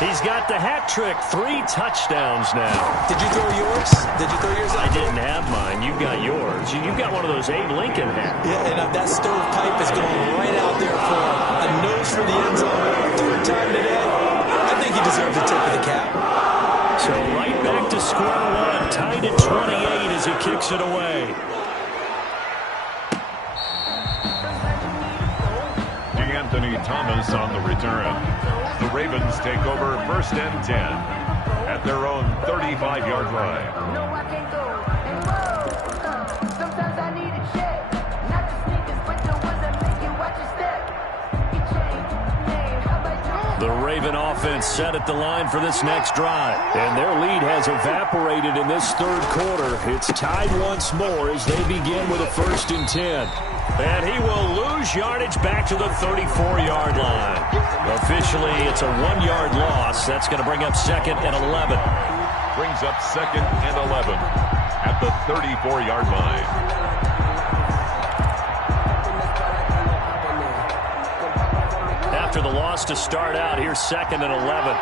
He's got the hat trick, 3 touchdowns now. Did you throw yours? Did you throw yours? I didn't have mine. You've got yours. You've got one of those Abe Lincoln hats. Yeah, and that stovepipe is going right out there for a nose for the end zone. 3rd time today. I think he deserves a tip of the cap. So right back to square one, tied at 28 as he kicks it away. Anthony Thomas on the return. The Ravens take over 1st and 10 at their own 35-yard line. No, I can't go and whoa. Sometimes I need a check. Not the sneakers, but the ones that make you watch your step. You change, hey, how about you? The Raven offense set at the line for this next drive. And their lead has evaporated in this 3rd quarter. It's tied once more as they begin with a 1st and 10. And he will lose yardage back to the 34-yard line. Officially, it's a 1-yard loss. That's going to bring up 2nd and 11. Brings up 2nd and 11 at the 34-yard line. After the loss to start out, here's 2nd and 11.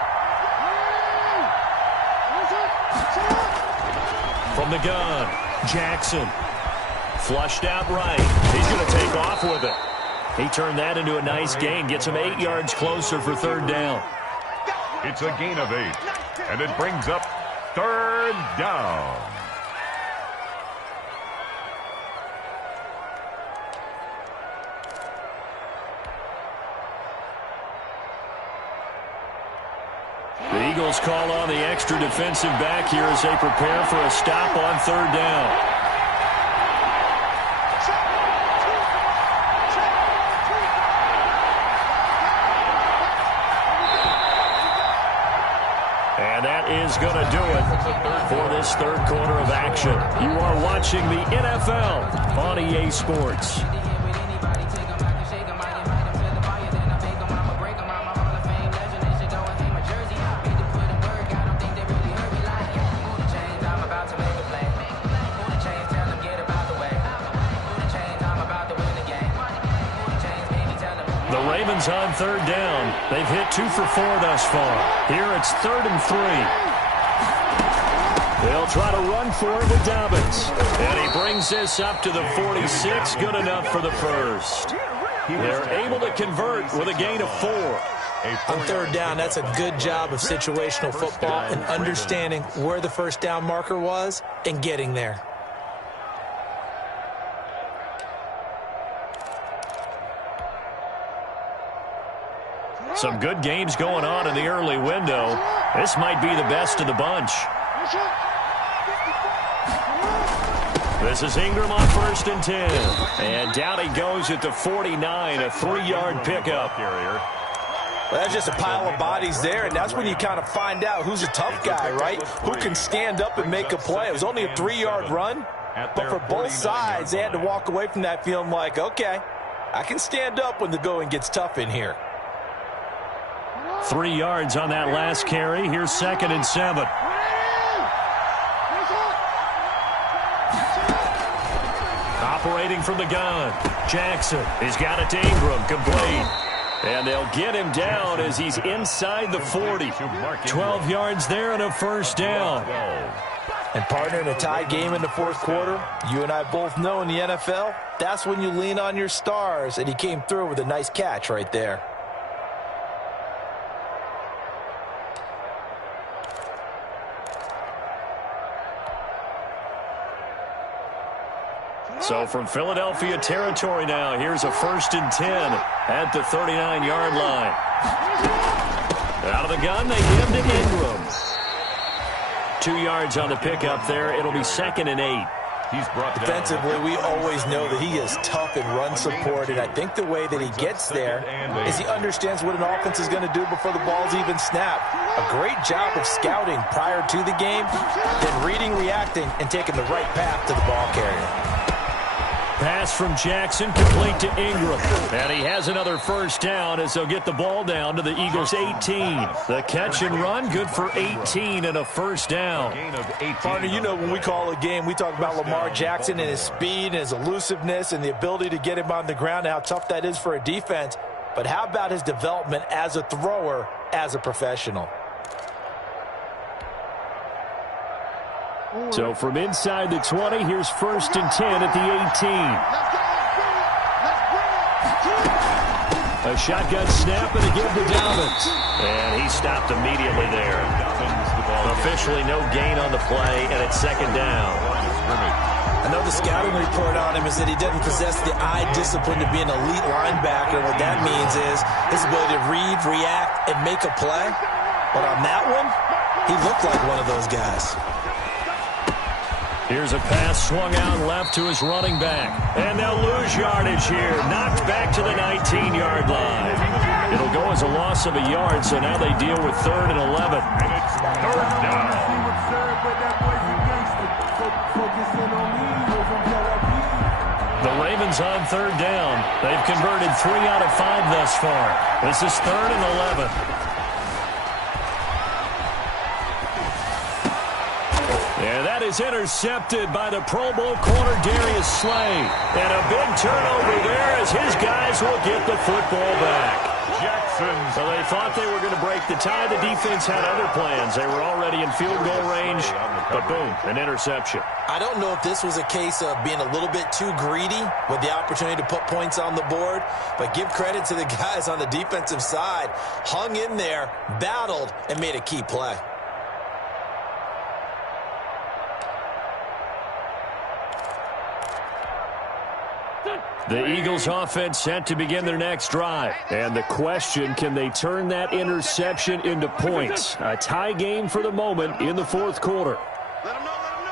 From the gun, Jackson. Flushed out right. He's going to take off with it. He turned that into a nice gain. Gets him 8 yards closer for 3rd down. It's a gain of 8. And it brings up 3rd down. The Eagles call on the extra defensive back here as they prepare for a stop on 3rd down. And that is going to do it for this 3rd quarter of action. You are watching the NFL on EA Sports. Ravens on 3rd down. They've hit 2 for 4 thus far. Here it's 3rd and 3. They'll try to run for it with Dobbins. And he brings this up to the 46. Good enough for the first. They're able to convert with a gain of 4. On 3rd down, that's a good job of situational football and understanding where the 1st down marker was and getting there. Some good games going on in the early window. This might be the best of the bunch. This is Ingram on 1st and 10. And down he goes at the 49, a 3-yard pickup. Well, that's just a pile of bodies there, and that's when you kind of find out who's a tough guy, right? Who can stand up and make a play. It was only a 3-yard run, but for both sides, they had to walk away from that feeling like, okay, I can stand up when the going gets tough in here. 3 yards on that last carry. Here's 2nd and 7. Operating from the gun. Jackson. He's got it to Ingram. Complete. And they'll get him down as he's inside the 40. 12 yards there and a 1st down. And partner, in a tie game in the 4th quarter, you and I both know in the NFL, that's when you lean on your stars, and he came through with a nice catch right there. So from Philadelphia territory now, here's a 1st and 10 at the 39-yard line. Out of the gun, they give him to Ingram. 2 yards on the pickup there. It'll be 2nd and 8. He's brought down. Defensively, we always know that he is tough in run support, and I think the way that he gets there is he understands what an offense is going to do before the ball's even snapped. A great job of scouting prior to the game, then reading, reacting, and taking the right path to the ball carrier. Pass from Jackson, complete to Ingram. And he has another 1st down as they'll get the ball down to the Eagles' 18. The catch and run, good for 18 and a 1st down. Partner, you know when we call a game, we talk about Lamar Jackson and his speed and his elusiveness and the ability to get him on the ground and how tough that is for a defense. But how about his development as a thrower, as a professional? So from inside the 20, here's 1st and 10 at the 18. A shotgun snap and a give to Dobbins. And he stopped immediately there. Officially no gain on the play, and it's 2nd down. I know the scouting report on him is that he doesn't possess the eye discipline to be an elite linebacker. What that means is his ability to read, react, and make a play. But on that one, he looked like one of those guys. Here's a pass swung out left to his running back. And they'll lose yardage here. Knocked back to the 19-yard line. It'll go as a loss of a yard, so now they deal with 3rd and 11. And it's 3rd down. The Ravens on 3rd down. They've converted 3 out of 5 thus far. This is 3rd and 11. And that is intercepted by the Pro Bowl corner Darius Slay. And a big turnover there as his guys will get the football back. Jackson. So they thought they were going to break the tie. The defense had other plans. They were already in field goal range. But boom, an interception. I don't know if this was a case of being a little bit too greedy with the opportunity to put points on the board. But give credit to the guys on the defensive side. Hung in there, battled, and made a key play. The Eagles offense set to begin their next drive. And the question, can they turn that interception into points? A tie game for the moment in the 4th quarter. Let him know, let him know.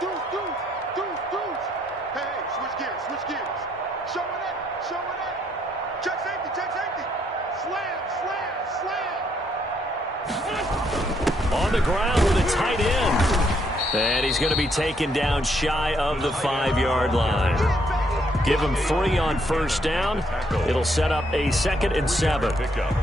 Deuce. Hey, switch gears. Show it up. Check safety. Slam. On the ground with a tight end. And he's going to be taken down shy of the 5-yard line. Give him 3 on 1st down. It'll set up a 2nd and 7.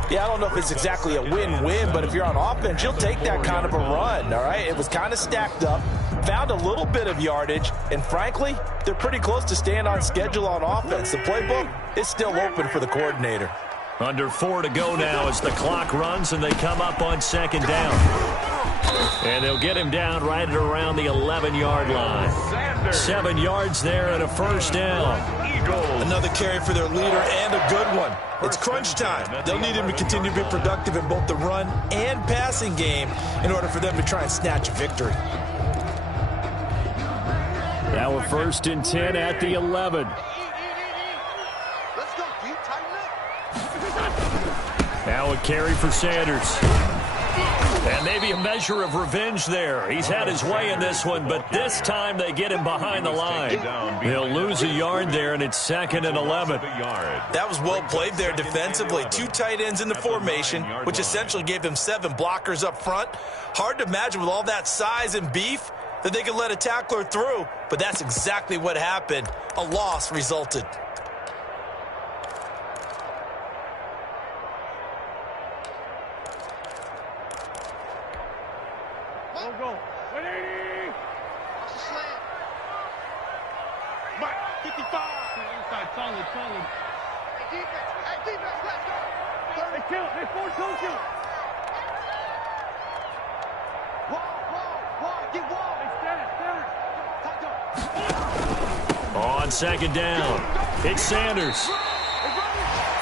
Yeah, I don't know if it's exactly a win-win, but if you're on offense, you'll take that kind of a run, all right? It was kind of stacked up, found a little bit of yardage, and frankly, they're pretty close to staying on schedule on offense. The playbook is still open for the coordinator. Under 4 to go now as the clock runs and they come up on 2nd down. And they'll get him down right at around the 11-yard line. 7 yards there and a 1st down. Another carry for their leader and a good one. It's crunch time. They'll need him to continue to be productive in both the run and passing game in order for them to try and snatch a victory. Now a 1st and 10 at the 11. Let's go, deep, tighten up. Now a carry for Sanders. And maybe a measure of revenge there. He's had his way in this one, but this time they get him behind the line. They'll lose a yard there, and it's 2nd and 11. That was well played there defensively. 2 tight ends in the formation, which essentially gave them 7 blockers up front. Hard to imagine with all that size and beef that they could let a tackler through, but that's exactly what happened. A loss resulted. Go. 180. Watch the slant. Mike, 55. Inside, solid. Hey, defense, let's go. They kill. They force kill. Wall. Get wall. Hey, stand. On 2nd down, it's Sanders.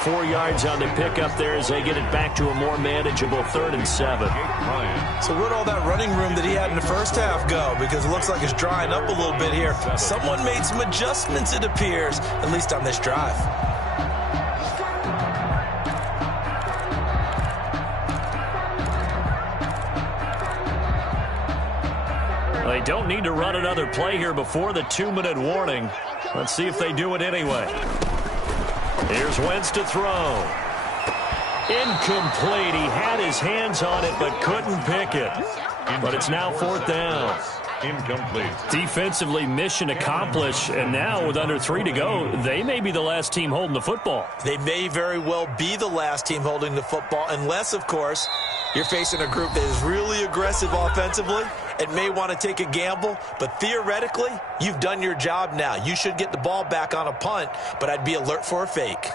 4 yards on the pickup there as they get it back to a more manageable 3rd and 7. So where'd all that running room that he had in the first half go? Because it looks like it's drying up a little bit here. Someone made some adjustments, it appears, at least on this drive. They don't need to run another play here before the 2-minute warning. Let's see if they do it anyway. Here's Wentz to throw. Incomplete. He had his hands on it but couldn't pick it. But it's now 4th down. Incomplete. Defensively, mission accomplished. And now with under 3 to go, they may be the last team holding the football. They may very well be the last team holding the football, unless, of course, you're facing a group that is really aggressive offensively and may want to take a gamble. But theoretically, you've done your job now. You should get the ball back on a punt, but I'd be alert for a fake.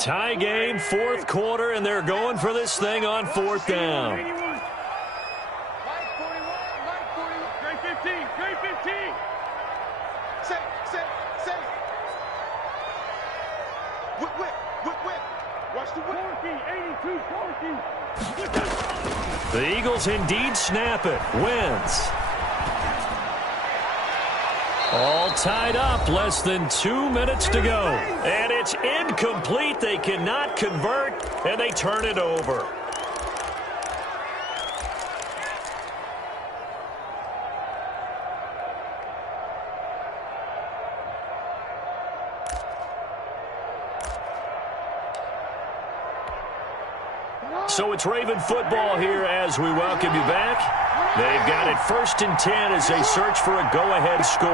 Tie game, 4th quarter, and they're going for this thing on 4th down. Mike 41, Mike 41. Grade 15, grade 15. Say. Whip. Watch the whip. 82, 40. The Eagles indeed snap it. Wins. All tied up, less than 2 minutes to go. And it's incomplete. They cannot convert, and they turn it over. So it's Raven football here as we welcome you back. They've got it 1st and 10 as they search for a go-ahead score.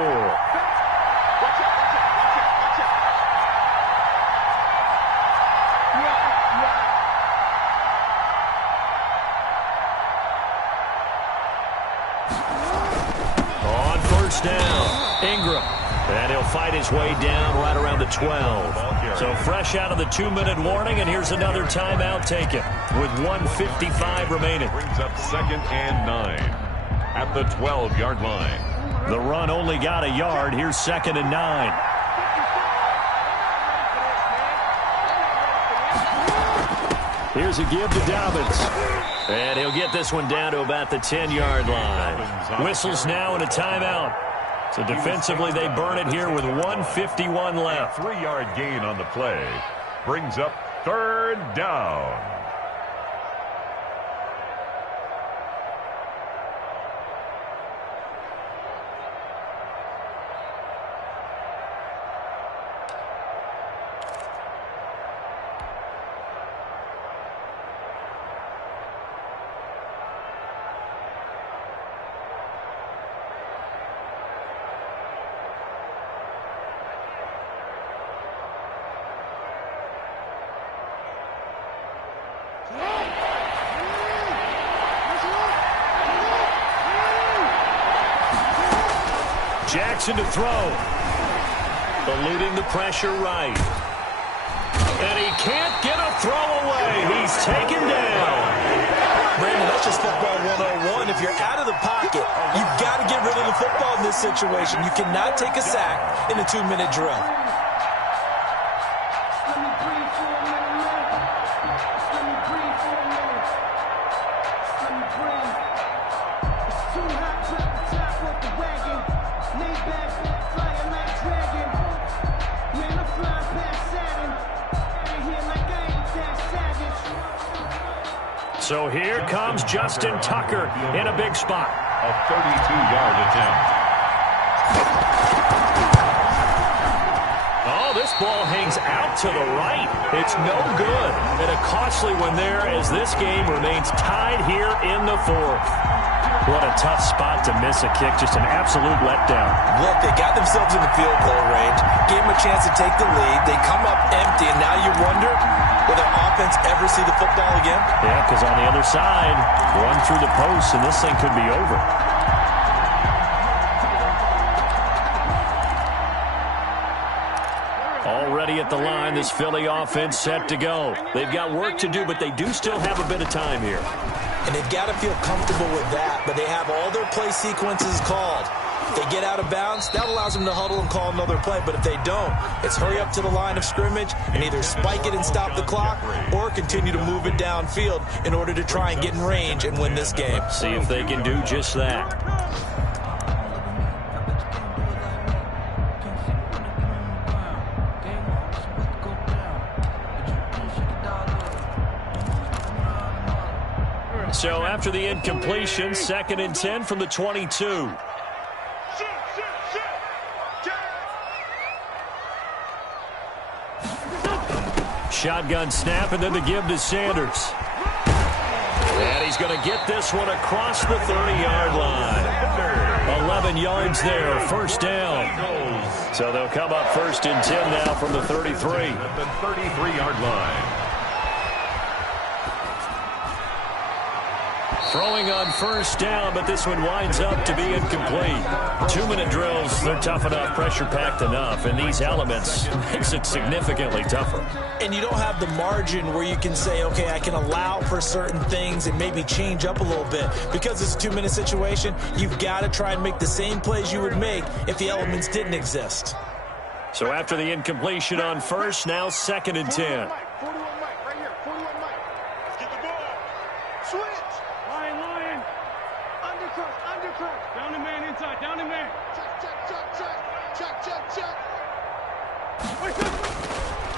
On 1st down, Ingram. And he'll fight his way down right around the 12. So fresh out of the 2-minute warning, and here's another timeout taken with 1:55 remaining. Brings up 2nd and 9 at the 12-yard line. The run only got a yard. Here's 2nd and 9. Here's a give to Dobbins. And he'll get this one down to about the 10-yard line. Whistles now and a timeout. So defensively, they burn it here with 1:51 left. 3-yard gain on the play. Brings up 3rd down. Jackson to throw. Eluding the pressure right. And he can't get a throw away. He's taken down. Brandon, that's just football 101. If you're out of the pocket, you've got to get rid of the football in this situation. You cannot take a sack in a 2-minute drill. So here comes Justin Tucker in a big spot. A 32-yard attempt. Oh, this ball hangs out to the right. It's no good. And a costly one there as this game remains tied here in the fourth. What a tough spot to miss a kick. Just an absolute letdown. Look, they got themselves in the field goal range, gave them a chance to take the lead. They come up empty, and now you wonder, will their offense ever see the football again? Yeah, because on the other side, one through the post, and this thing could be over. Already at the line, this Philly offense set to go. They've got work to do, but they do still have a bit of time here. And they've got to feel comfortable with that, but they have all their play sequences called. If they get out of bounds, that allows them to huddle and call another play. But if they don't, it's hurry up to the line of scrimmage and either spike it and stop the clock or continue to move it downfield in order to try and get in range and win this game. See if they can do just that. So after the incompletion, 2nd and 10 from the 22. Shotgun snap, and then the give to Sanders. And he's going to get this one across the 30-yard line. 11 yards there, first down. So they'll come up 1st and 10 now from the 33. At the 33-yard line. Throwing on 1st down, but this one winds up to be incomplete. 2-minute drills, they're tough enough, pressure-packed enough, and these elements makes it significantly tougher. And you don't have the margin where you can say, okay, I can allow for certain things and maybe change up a little bit. Because it's a 2-minute situation, you've got to try and make the same plays you would make if the elements didn't exist. So after the incompletion on 1st, now 2nd and 10. 41 Mike, right here, 41 Mike. Let's get the ball. Switch. Lion. Undercut. Down the man inside, down the man. Check.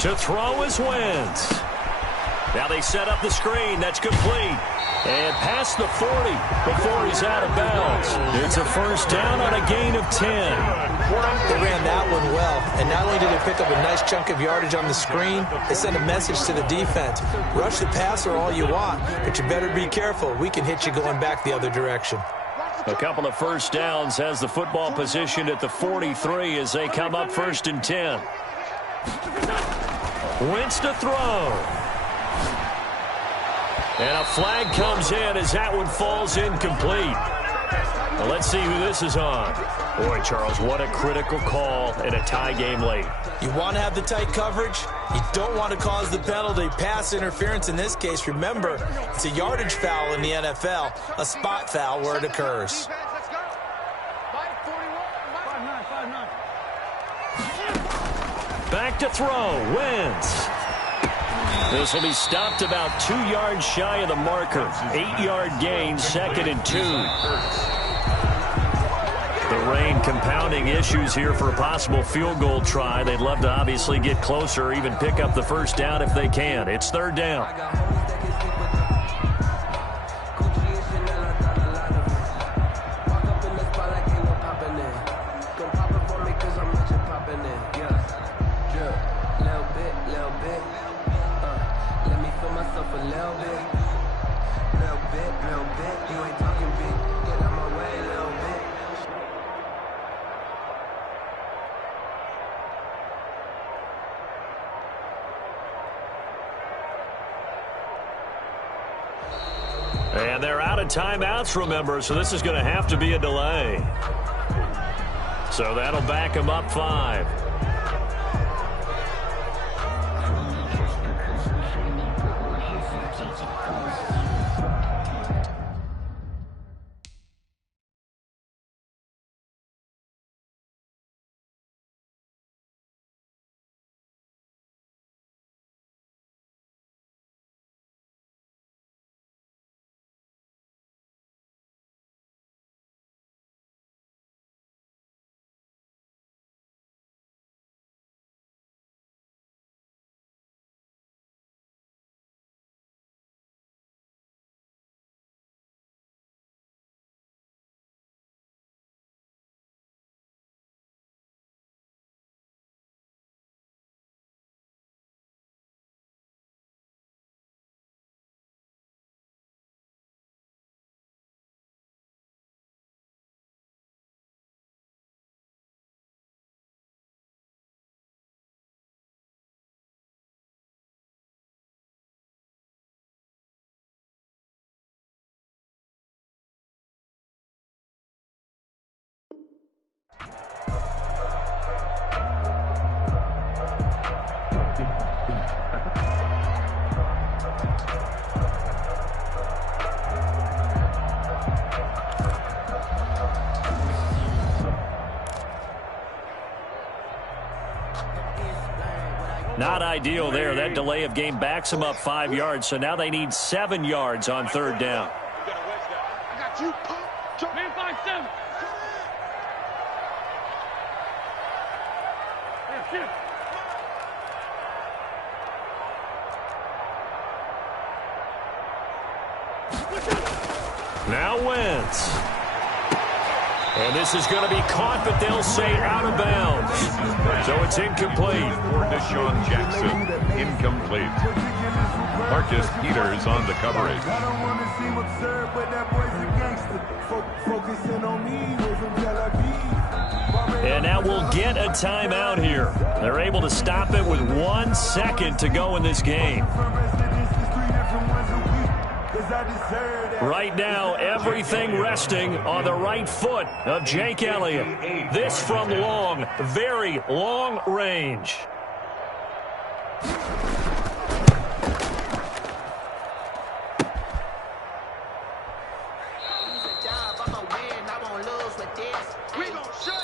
To throw is Wentz. Now they set up the screen. That's complete. And past the 40 before he's out of bounds. It's a 1st down on a gain of 10. They ran that one well, and not only did they pick up a nice chunk of yardage on the screen, they sent a message to the defense. Rush the passer all you want, but you better be careful. We can hit you going back the other direction. A couple of 1st downs has the football positioned at the 43 as they come up 1st and 10. Wentz to throw. And a flag comes in as that one falls incomplete. Well, let's see who this is on. Boy, Charles, what a critical call in a tie game late. You want to have the tight coverage. You don't want to cause the penalty. Pass interference in this case. Remember, it's a yardage foul in the NFL, a spot foul where it occurs. Back to throw. Wentz. This will be stopped about 2 yards shy of the marker. 8-yard gain, 2nd and 2. The rain compounding issues here for a possible field goal try. They'd love to obviously get closer or even pick up the 1st down if they can. It's 3rd down. And they're out of timeouts, remember, so this is going to have to be a delay. So that'll back them up 5. Not ideal there. That delay of game backs them up 5 yards, so now they need 7 yards on third down. I got you, pump. Jump. Man, 5-7. Now Wentz. And this is going to be caught, but they'll say out of bounds. So it's incomplete. For Deshaun Jackson, incomplete. Marcus Peters on the coverage. I don't want to seem absurd, but that boy's a gangster. Focusing on me, we're from Tel Aviv. And now we'll get a timeout here. They're able to stop it with 1 second to go in this game. Right now, everything resting on the right foot of Jake Elliott. This from long, very long range.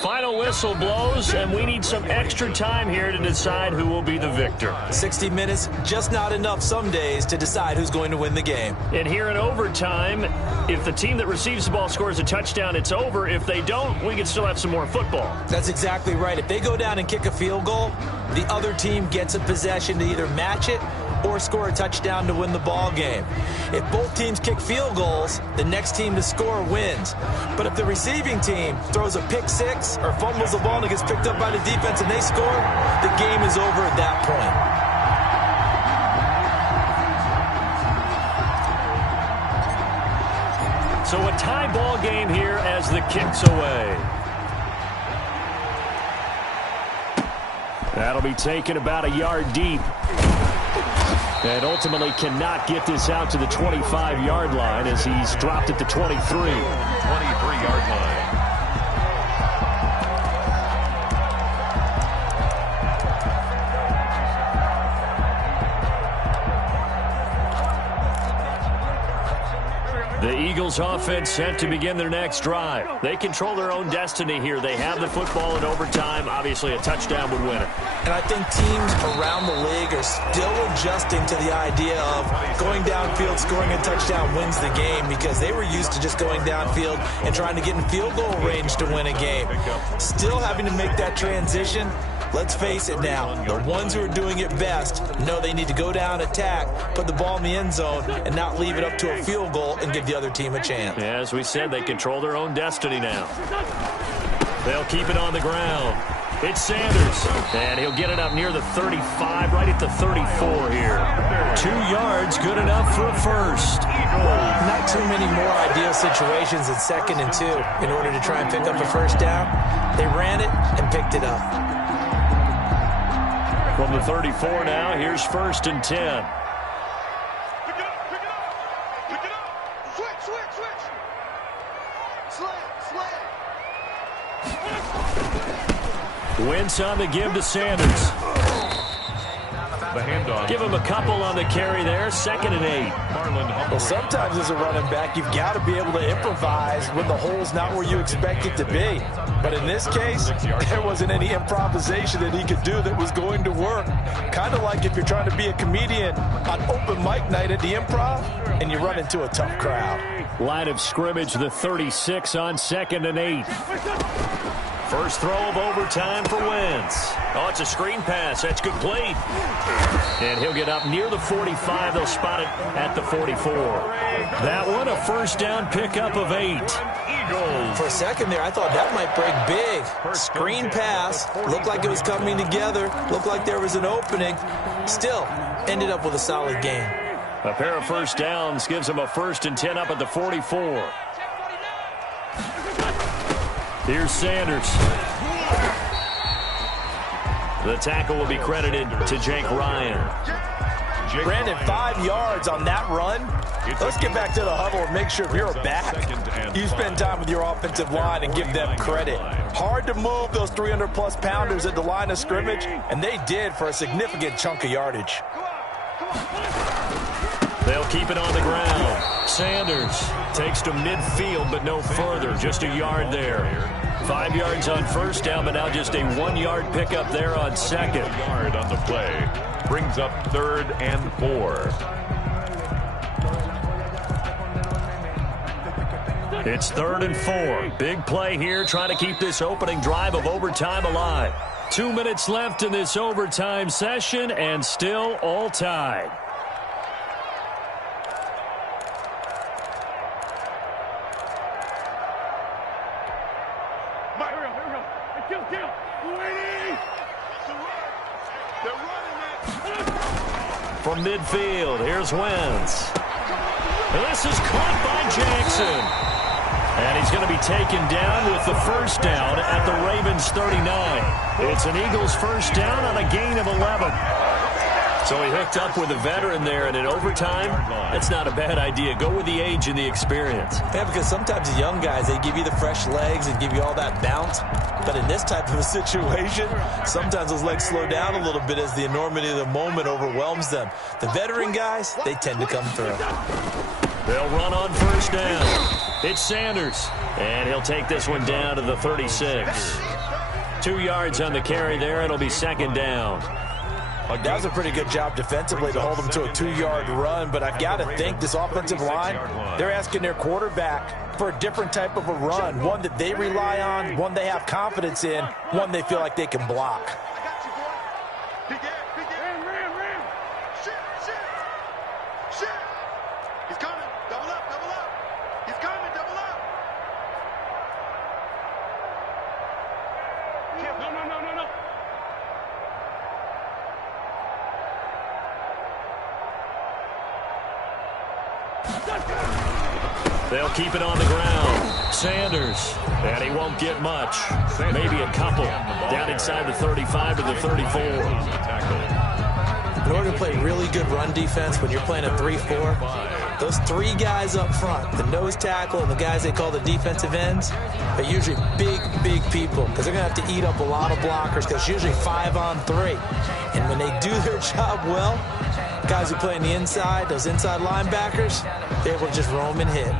Final whistle blows, and we need some extra time here to decide who will be the victor. 60 minutes, just not enough some days to decide who's going to win the game. And here in overtime, if the team that receives the ball scores a touchdown, it's over. If they don't, we can still have some more football. That's exactly right. If they go down and kick a field goal, the other team gets a possession to either match it or score a touchdown to win the ball game. If both teams kick field goals, the next team to score wins. But if the receiving team throws a pick six or fumbles the ball and it gets picked up by the defense and they score, the game is over at that point. So a tie ball game here as the kick's away. That'll be taken about a yard deep. And ultimately cannot get this out to the 25-yard line as he's dropped at the 23. 23-yard line. The Eagles offense set to begin their next drive. They control their own destiny here. They have the football in overtime. Obviously, a touchdown would win it. And I think teams around the league are still adjusting to the idea of going downfield, scoring a touchdown wins the game, because they were used to just going downfield and trying to get in field goal range to win a game. Still having to make that transition. Let's face it now, the ones who are doing it best know they need to go down, attack, put the ball in the end zone, and not leave it up to a field goal and give the other team a chance. Yeah, as we said, they control their own destiny now. They'll keep it on the ground. It's Sanders, and he'll get it up near the 35, right at the 34 here. 2 yards, good enough for a first. Not too many more ideal situations than 2nd and 2 in order to try and pick up a first down. They ran it and picked it up. From the 34 now, here's 1st and 10. Pick it up, pick it up, pick it up. Switch, switch, switch. Slam, slam. Wentz on the give to Sanders. The handoff. Give him a couple on the carry there. 2nd and 8. Well, sometimes as a running back, you've got to be able to improvise when the hole's not where you expect it to be. But in this case, there wasn't any improvisation that he could do that was going to work. Kind of like if you're trying to be a comedian on open mic night at the Improv and you run into a tough crowd. Line of scrimmage, the 36 on 2nd and 8. First throw of overtime for Wentz. Oh, it's a screen pass. That's complete. And he'll get up near the 45. They'll spot it at the 44. That one, a first down pickup of 8. Eagles. For a second there, I thought that might break big. Screen pass. Looked like it was coming together. Looked like there was an opening. Still, ended up with a solid game. A pair of first downs gives them a 1st and 10 up at the 44. Here's Sanders. The tackle will be credited to Jake Ryan. Brandon, 5 yards on that run. Let's get back to the huddle and make sure if you're a back, you spend time with your offensive line and give them credit. Hard to move those 300-plus pounders at the line of scrimmage, and they did for a significant chunk of yardage. They'll keep it on the ground. Sanders takes to midfield, but no further. Just a yard there. 5 yards on first down, but now just a 1-yard pickup there on second. Yard on the play. Brings up 3rd and 4. It's 3rd and 4. Big play here, trying to keep this opening drive of overtime alive. 2 minutes left in this overtime session, and still all tied. From midfield, here's Wentz. This is caught by Jackson. And he's going to be taken down with the first down at the Ravens 39. It's an Eagles first down on a gain of 11. So he hooked up with a veteran there, and in overtime, that's not a bad idea. Go with the age and the experience. Yeah, because sometimes the young guys, they give you the fresh legs and give you all that bounce. But in this type of a situation, sometimes those legs slow down a little bit as the enormity of the moment overwhelms them. The veteran guys, they tend to come through. They'll run on first down. It's Sanders, and he'll take this one down to the 36. 2 yards on the carry there. It'll be second down. That was a pretty good job defensively to hold them to a 2-yard run, but I've got to think this offensive line, they're asking their quarterback for a different type of a run, one that they rely on, one they have confidence in, one they feel like they can block. They'll keep it on the ground. Sanders, and he won't get much. Maybe a couple. Down inside the 35 to the 34. In order to play really good run defense when you're playing a 3-4, those 3 guys up front, the nose tackle and the guys they call the defensive ends, are usually big people because they're going to have to eat up a lot of blockers because it's usually 5 on 3. And when they do their job well, guys who play on the inside, those inside linebackers, they're able to just roam and hit.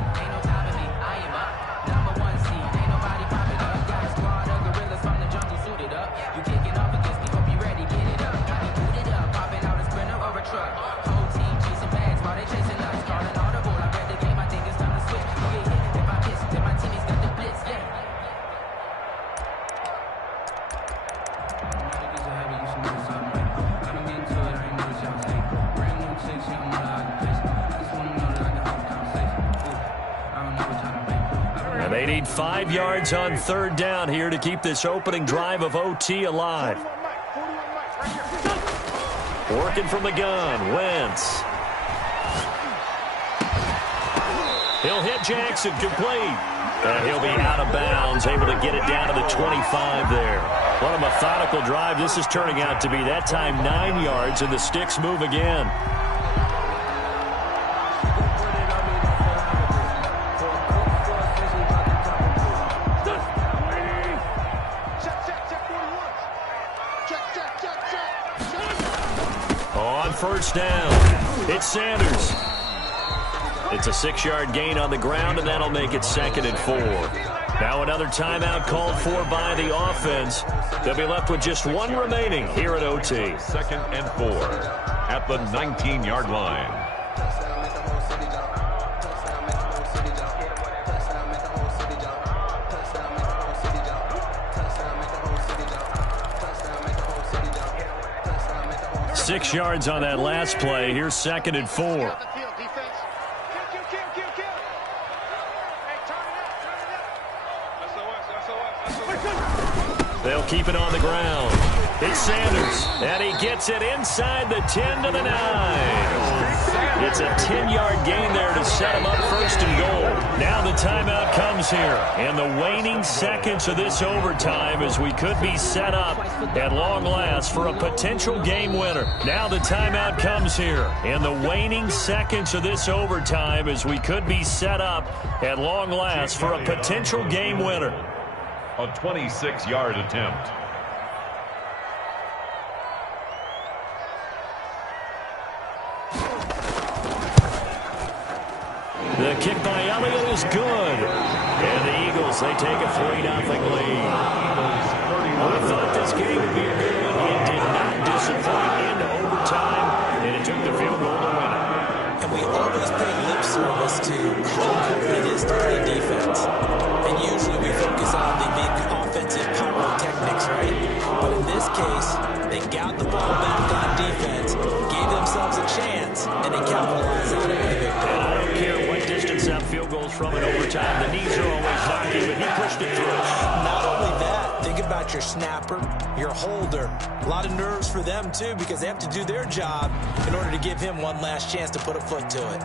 They need 5 yards on third down here to keep this opening drive of OT alive. Working from the gun, Wentz. He'll hit Jackson, complete. And he'll be out of bounds, able to get it down to the 25 there. What a methodical drive this is turning out to be. That time 9 yards, and the sticks move again. On first down, it's Sanders. It's a 6-yard gain on the ground, and that'll make it 2nd and 4. Now another timeout called for by the offense. They'll be left with just 1 remaining here at OT. 2nd and 4 at the 19-yard line. Six yards on that last play. Here's 2nd and 4. They'll keep it on the ground. It's Sanders, and he gets it inside the 10 to the 9. It's a 10-yard gain there to set him up 1st and goal. Now the timeout comes here, and the waning seconds of this overtime as we could be set up at long last for a potential game winner. Now the timeout comes here, and the waning seconds of this overtime as we could be set up at long last for a potential game winner. A 26-yard attempt. The kick by Elliott is good. And the Eagles as they take a 3-0 lead. Well, I thought this game would be a good one. It did not disappoint into overtime, and it took the field goal to win it. And we always pay lip service to how important it is to play defense. And usually we focus on the offensive pyrotechnics, right? But in this case, they got the ball back on defense, gave themselves a chance, and they capitalized on it with a victory. And I don't care what distance that field goal's from in overtime. The knees are always knocking, but he pushed it through. Not only that, think about your snapper, your holder. A lot of nerves for them, too, because they have to do their job in order to give him one last chance to put a foot to it.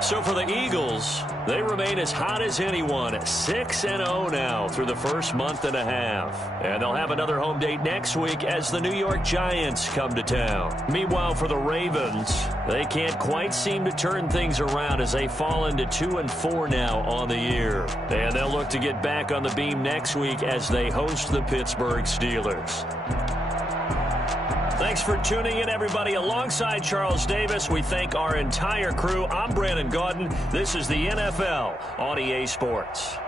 So for the Eagles, they remain as hot as anyone, 6-0 now through the first month and a half. And they'll have another home date next week as the New York Giants come to town. Meanwhile, for the Ravens, they can't quite seem to turn things around as they fall into 2-4 now on the year. And they'll look to get back on the beam next week as they host the Pittsburgh Steelers. Thanks for tuning in, everybody. Alongside Charles Davis, we thank our entire crew. I'm Brandon Gaudin. This is the NFL on EA Sports.